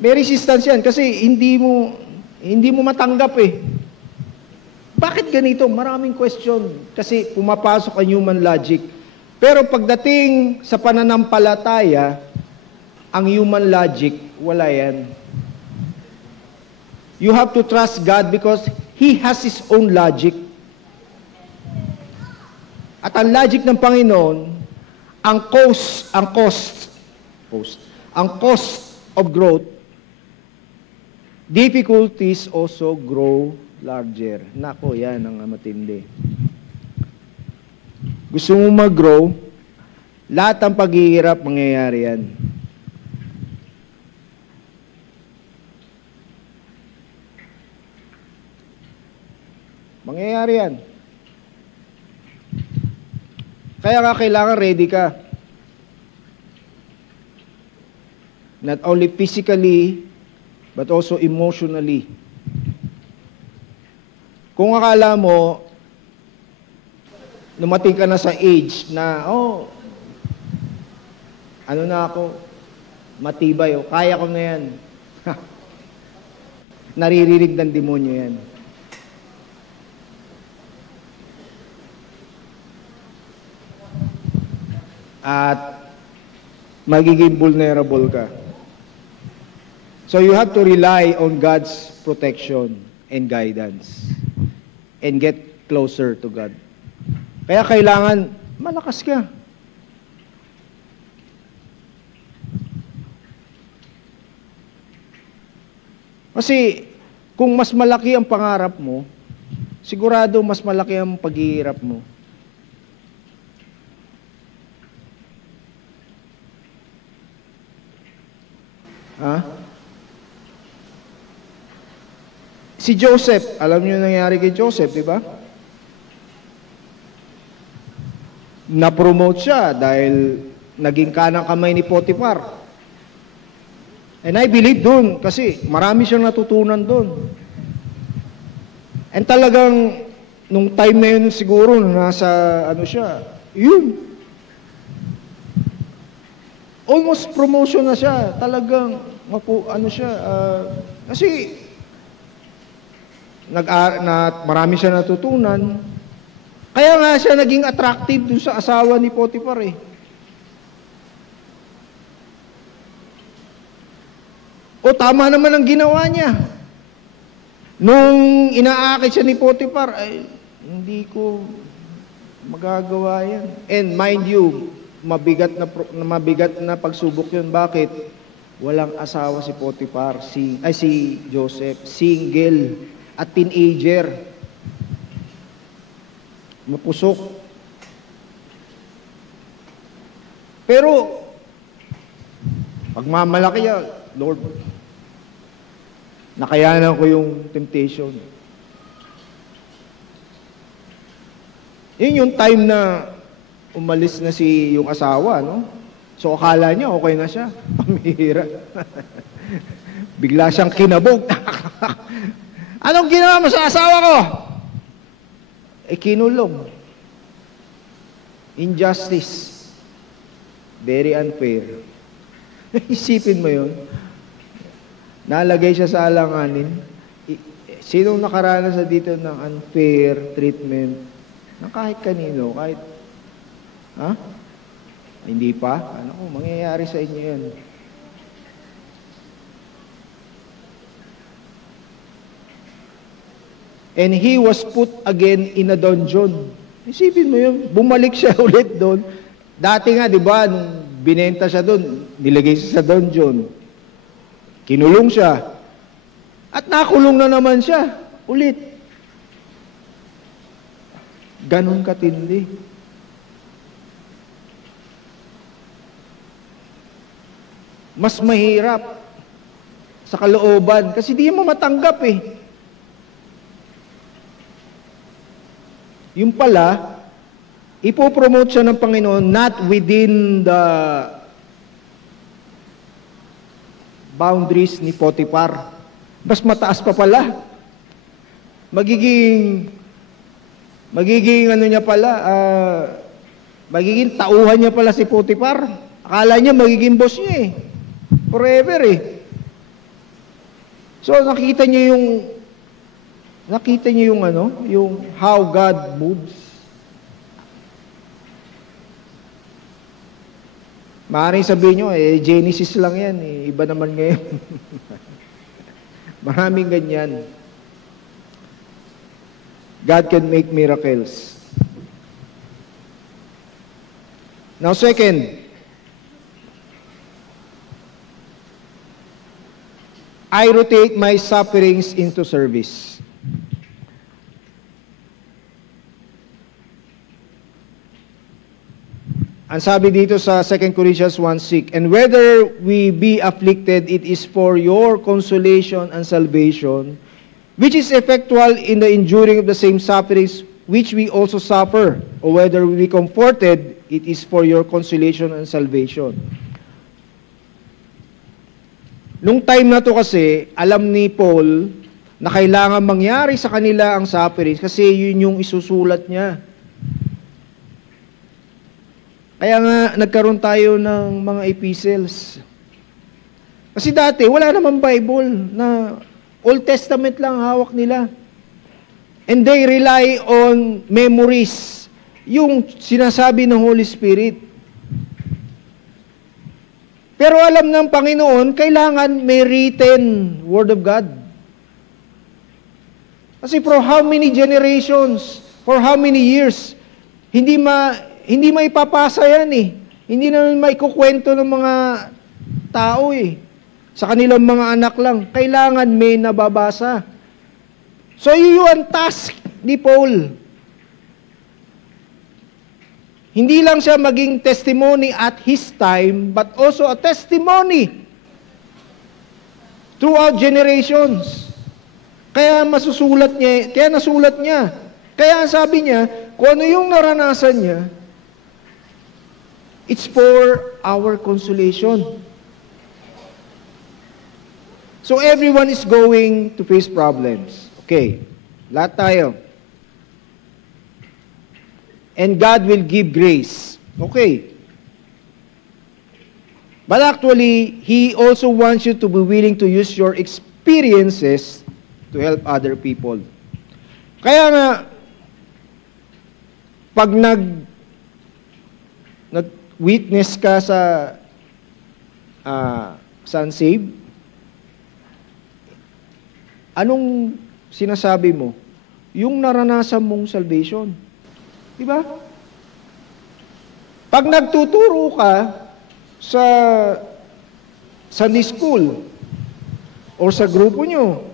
May resistance yan kasi hindi mo matanggap eh. Bakit ganito? Maraming question. Kasi pumapasok ang human logic. Pero pagdating sa pananampalataya, ang human logic, wala yan. You have to trust God because He has His own logic. At ang logic ng Panginoon, ang cost of growth, difficulties also grow larger. Nako, yan ang matindi. Gusto mo mag-grow, lahat ng paghihirap, mangyayari yan. Mangyayari yan. Kaya nga kailangan ready ka. Not only physically, but also emotionally. Kung akala mo, lumating ka na sa age na, na ako, matibay, kaya ko na yan. Naririnig ng demonyo yan. At magiging vulnerable ka. So you have to rely on God's protection and guidance and get closer to God. Kaya kailangan malakas ka. Kasi kung mas malaki ang pangarap mo, sigurado mas malaki ang paghihirap mo. Si Joseph, alam niyo nangyari kay Joseph, di ba? Na-promote siya dahil naging kanang kamay ni Potiphar. And I believe doon kasi marami siyang natutunan doon. And talagang nung time na yun siguro nasa yun. Almost promotion na siya. Talagang kasi marami siya natutunan. Kaya nga siya naging attractive dun sa asawa ni Potiphar eh. O tama naman ang ginawa niya. Nung inaakit siya ni Potiphar, hindi ko magagawa yan. And mind you, mabigat na pagsubok yun. Bakit? Walang asawa si Potiphar, si Joseph, single at teenager. Mapusok. Pero, pagmamalaki yan, Lord, nakayanan ko yung temptation. Yun yung time na umalis na yung asawa, no? So, akala niya, okay na siya. Pamihira. Bigla siyang kinabog. Anong ginawa mo sa asawa ko? Kinulong. Injustice. Very unfair. Isipin mo yun. Nalagay siya sa alanganin. Sinong nakaranas sa dito ng unfair treatment? Na kahit kanino, kahit... Ha? Hindi pa? Ano ko, mangyayari sa inyo yan. And he was put again in a dungeon. Isipin mo yun, bumalik siya ulit doon. Dati nga, di ba, nung binenta siya doon, nilagay siya sa dungeon. Kinulong siya. At nakulong na naman siya ulit. Ganon katindi. Mas mahirap sa kalooban kasi di mo matanggap eh. Yung pala, ipopromote siya ng Panginoon not within the boundaries ni Potiphar. Mas mataas pa pala. Magiging ano niya pala, magiging tauhan niya pala si Potiphar. Akala niya magiging boss niya eh. Forever eh. So nakita niyo yung ano, yung how God moves. Maaaring sabihin nyo, Genesis lang yan, iba naman ngayon. Maraming ganyan. God can make miracles. Now second, I rotate my sufferings into service. Ang sabi dito sa 2 Corinthians 1:6, and whether we be afflicted, it is for your consolation and salvation, which is effectual in the enduring of the same sufferings which we also suffer, or whether we be comforted, it is for your consolation and salvation. Nung time na to kasi, alam ni Paul na kailangan mangyari sa kanila ang sufferings kasi yun yung isusulat niya. Kaya nga, nagkaroon tayo ng mga epistles. Kasi dati, wala namang Bible na Old Testament lang hawak nila. And they rely on memories, yung sinasabi ng Holy Spirit. Pero alam ng Panginoon, kailangan may written Word of God. Kasi for how many generations, for how many years, hindi maipapasa yan eh. Hindi naman maikukwento ng mga tao eh. Sa kanilang mga anak lang. Kailangan may nababasa. So yun ang task ni Paul. Hindi lang siya maging testimony at his time, but also a testimony throughout generations. Kaya nasulat niya. Kaya sabi niya, kung ano yung naranasan niya, it's for our consolation. So everyone is going to face problems. Okay, lahat tayo. And God will give grace. Okay. But actually, He also wants you to be willing to use your experiences to help other people. Kaya nga, pag nag-witness ka sa Unsaved, anong sinasabi mo? Yung naranasan mong salvation. Diba? Pag nagtuturo ka sa Sunday school or sa grupo nyo,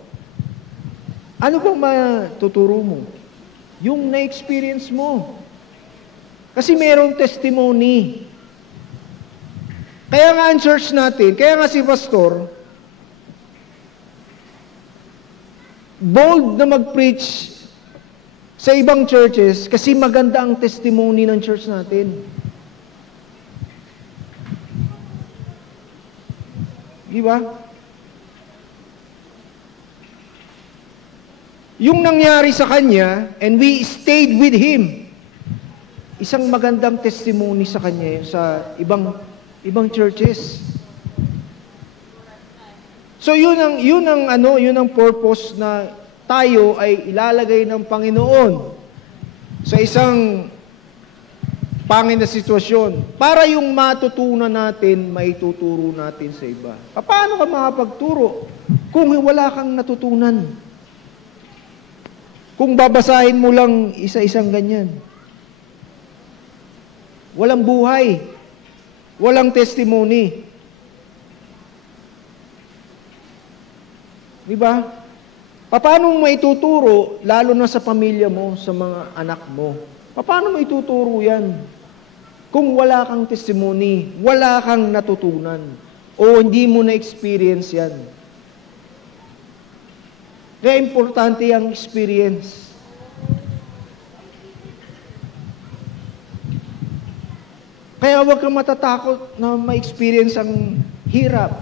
ano bang matuturo mo? Yung na-experience mo. Kasi mayroong testimony. Kaya nga ang church natin, kaya nga si pastor, bold na mag-preach sa ibang churches kasi maganda ang testimony ng church natin. Di ba? yung nangyari sa kanya, and we stayed with him. Isang magandang testimony sa kanya sa ibang churches. So yun ang purpose na tayo ay ilalagay ng Panginoon sa isang pangit na sitwasyon para yung matutunan natin, maituturo natin sa iba. Paano ka makapagturo kung wala kang natutunan? Kung babasahin mo lang isa-isang ganyan. Walang buhay. Walang testimony. Diba? Paano mo maituturo, lalo na sa pamilya mo, sa mga anak mo? Paano mo ituturo yan? Kung wala kang testimony, wala kang natutunan, o hindi mo na-experience yan. Kaya importante ang experience. Kaya huwag kang matatakot na ma-experience ang hirap.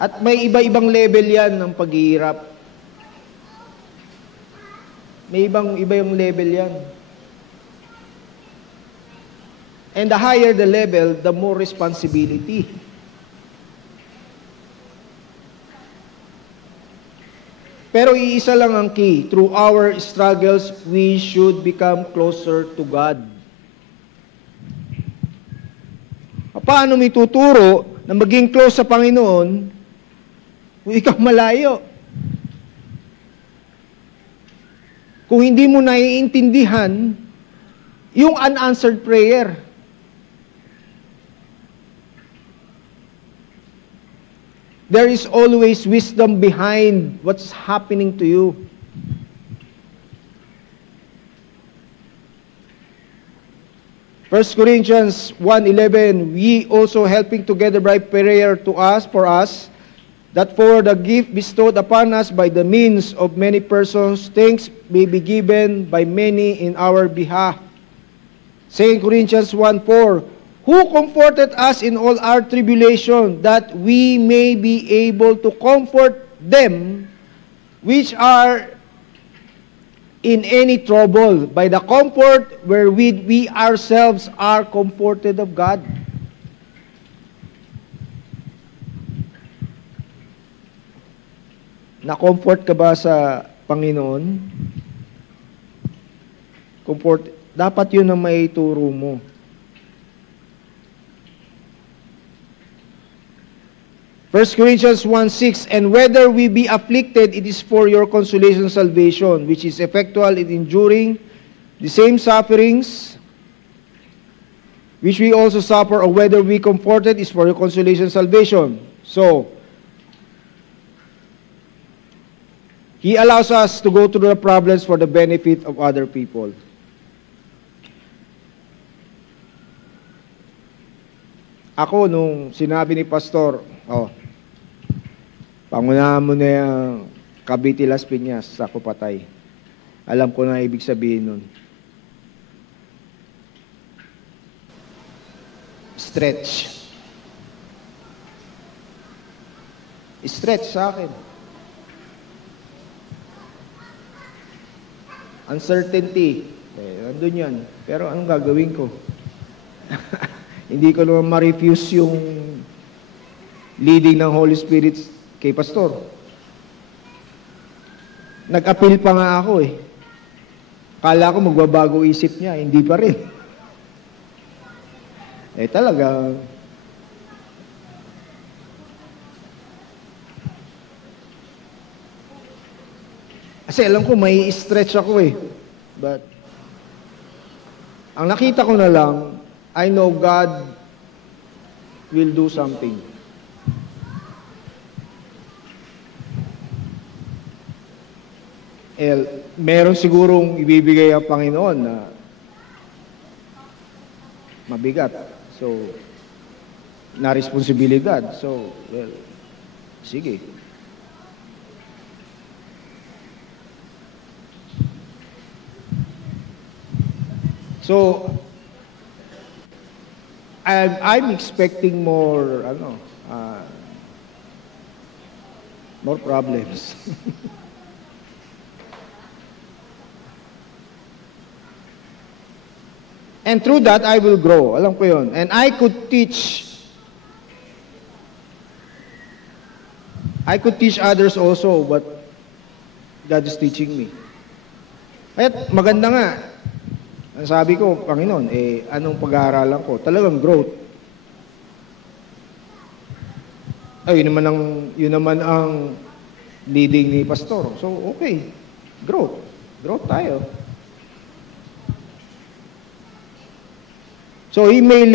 At may iba-ibang level yan ng paghihirap. May iba yung level yan. And the higher the level, the more responsibility. Pero iisa lang ang key. Through our struggles, we should become closer to God. Paano mo ituturo na maging close sa Panginoon kung ikaw malayo? Kung hindi mo naiintindihan yung unanswered prayer. There is always wisdom behind what's happening to you. First Corinthians 1:11, we also helping together by prayer for us, that for the gift bestowed upon us by the means of many persons, thanks may be given by many in our behalf. 2 Corinthians 1:4, who comforted us in all our tribulation, that we may be able to comfort them which are in any trouble, by the comfort wherewith we ourselves are comforted of God. Na-comfort ka ba sa Panginoon? Comfort, dapat yun ang maituro mo. First Corinthians 1:6, and whether we be afflicted, it is for your consolation and salvation, which is effectual in enduring the same sufferings which we also suffer, or whether we comforted, is for your consolation and salvation. So, He allows us to go through the problems for the benefit of other people. Ako, nung sinabi ni Pastor, pangunahan mo na yung Cavite Las Piñas sa Kupatay. Alam ko na ibig sabihin nun. Stretch. Stretch sa akin. Uncertainty. Nandun yan. Pero anong gagawin ko? Hindi ko naman ma-refuse yung leading ng Holy Spirit kay Pastor. Nag-appeal pa nga ako eh. Kala ko magbabago isip niya, hindi pa rin. Talaga. Kasi alam ko may stretch ako eh. But ang nakita ko na lang, I know God will do something. Meron sigurong ibibigay ang Panginoon na mabigat. So, na responsibilidad. So, sige. So, I'm expecting more, More problems. And through that, I will grow. Alam ko yun. And I could teach others also what God is teaching me. At maganda nga, ang sabi ko, Panginoon, anong pag-aaralan ko? Talagang growth. Ay, yun naman ang leading ni Pastor. So, okay. Growth. Growth tayo. So, He may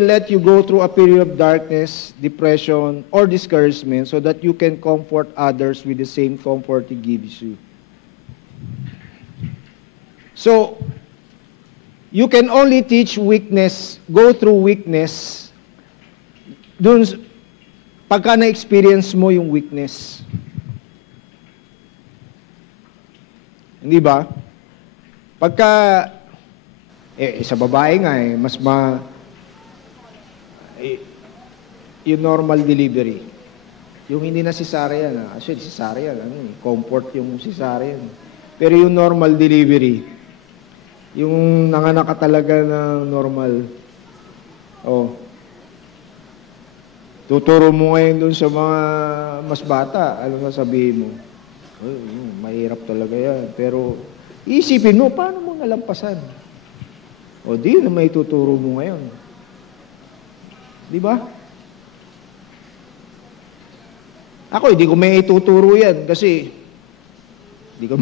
let you go through a period of darkness, depression, or discouragement so that you can comfort others with the same comfort He gives you. So, you can only teach weakness, go through weakness, dun pagka na-experience mo yung weakness. Hindi ba? Pagka, sa babae nga yung normal delivery. Yung hindi na cesarean, actually cesarean, comfort yung cesarean. Pero yung normal delivery, yung nanganak ka talaga na normal, tuturo mo ngayon dun sa mga mas bata, ano na sabihin mo? Mahirap talaga yan. Pero isipin mo, paano mo nalampasan? Di yun na may tuturo mo ngayon. Di ba? Ako, hindi ko may ituturo yan kasi hindi ko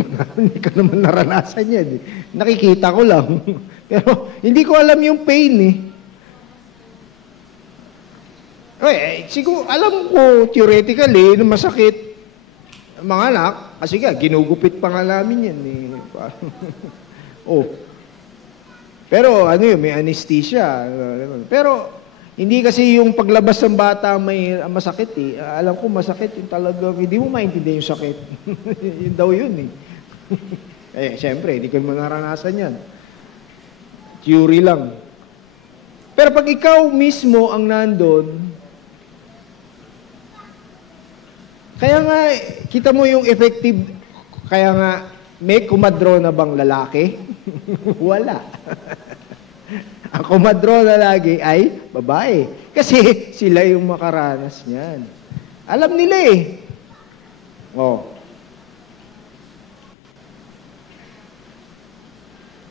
naman naranasan yan. Nakikita ko lang. Pero hindi ko alam yung pain siguro, alam ko theoretically na masakit mga anak, kasi ginugupit pa nga namin yan Pero may anesthesia. Pero hindi kasi yung paglabas ng bata may masakit Alam ko masakit yung talagang hindi mo maintindihan yung sakit. Yun daw yun siyempre, hindi ko mo naranasan yan. Theory lang. Pero pag ikaw mismo ang nandun, kaya nga, kita mo yung effective, kaya nga, may kumadro na bang lalaki? Wala. Ang kumadro na lagi ay babae. Kasi sila yung makaranas niyan. Alam nila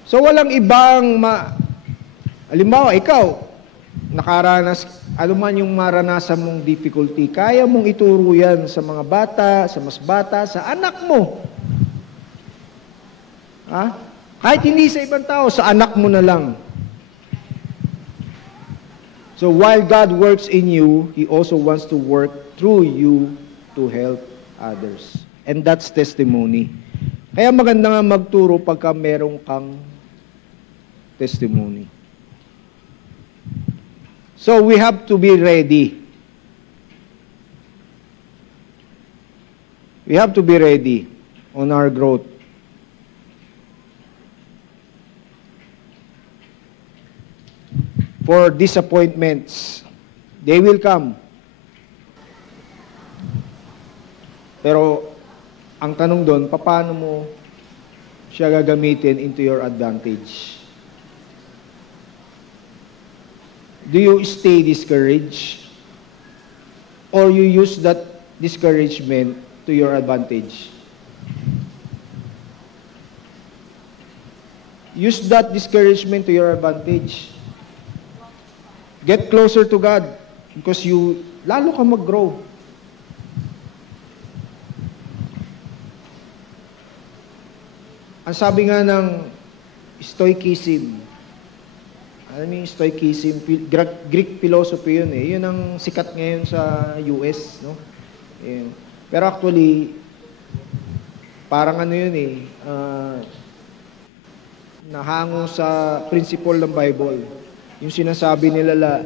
So, walang ibang halimbawa, ikaw, nakaranas, ano man yung maranasan mong difficulty, kaya mong ituro yan sa mga bata, sa mas bata, sa anak mo. Kahit hindi sa ibang tao, sa anak mo na lang. So while God works in you, He also wants to work through you to help others. And that's testimony. Kaya maganda nga magturo pagka merong kang testimony. So we have to be ready. We have to be ready on our growth. For disappointments, they will come. Pero ang tanong doon, paano mo siya gagamitin into your advantage? Do you stay discouraged? Or you use that discouragement to your advantage? Use that discouragement to your advantage. Get closer to God because lalo ka mag-grow. Ang sabi nga ng stoicism, alam mo yung stoicism, Greek philosophy yun Yun ang sikat ngayon sa US, no? Pero actually, parang yun nahango sa principle ng Bible. Yung sinasabi nila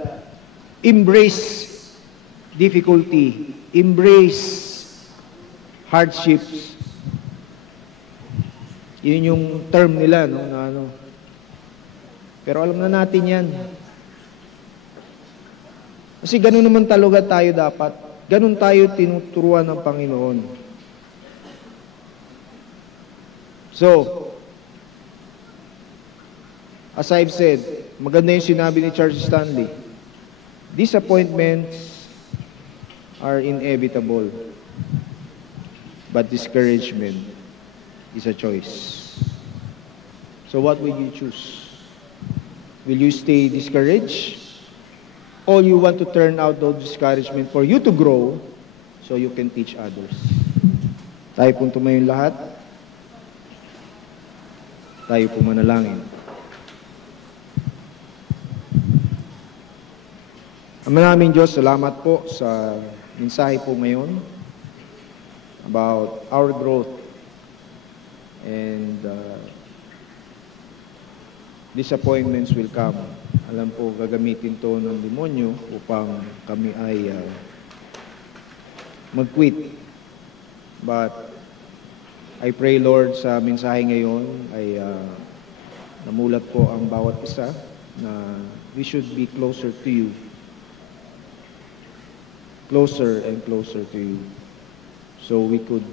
embrace difficulty, embrace hardships. Yun yung term nila, no? Pero alam na natin yan. Kasi ganun naman talaga tayo dapat. ganun tayo tinuturuan ng Panginoon. So, as I've said, maganda yung sinabi ni Charles Stanley, disappointments are inevitable, but discouragement is a choice. So what will you choose? Will you stay discouraged? Or you want to turn out those discouragement for you to grow so you can teach others? Tayo pong tumayo lahat. Tayo po manalangin. Ama namin Diyos, salamat po sa mensahe po ngayon about our growth and disappointments will come. Alam po, gagamitin to ng demonyo upang kami ay mag-quit. But I pray, Lord, sa mensahe ngayon ay namulat po ang bawat isa na we should be closer to you. Closer and closer to you. So we could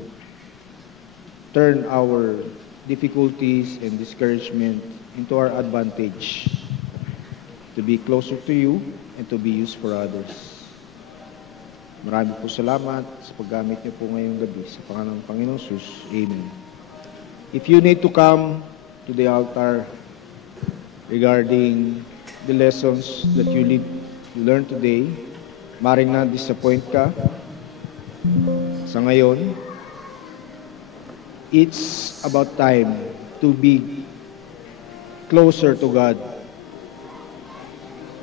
turn our difficulties and discouragement into our advantage to be closer to you and to be used for others. Maraming po salamat sa paggamit niyo po ngayong gabi sa pangalan ng Panginoong Jesus. Amen. If you need to come to the altar regarding the lessons that you learned today, maring na-disappoint ka sa ngayon, it's about time to be closer to God.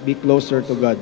Be closer to God.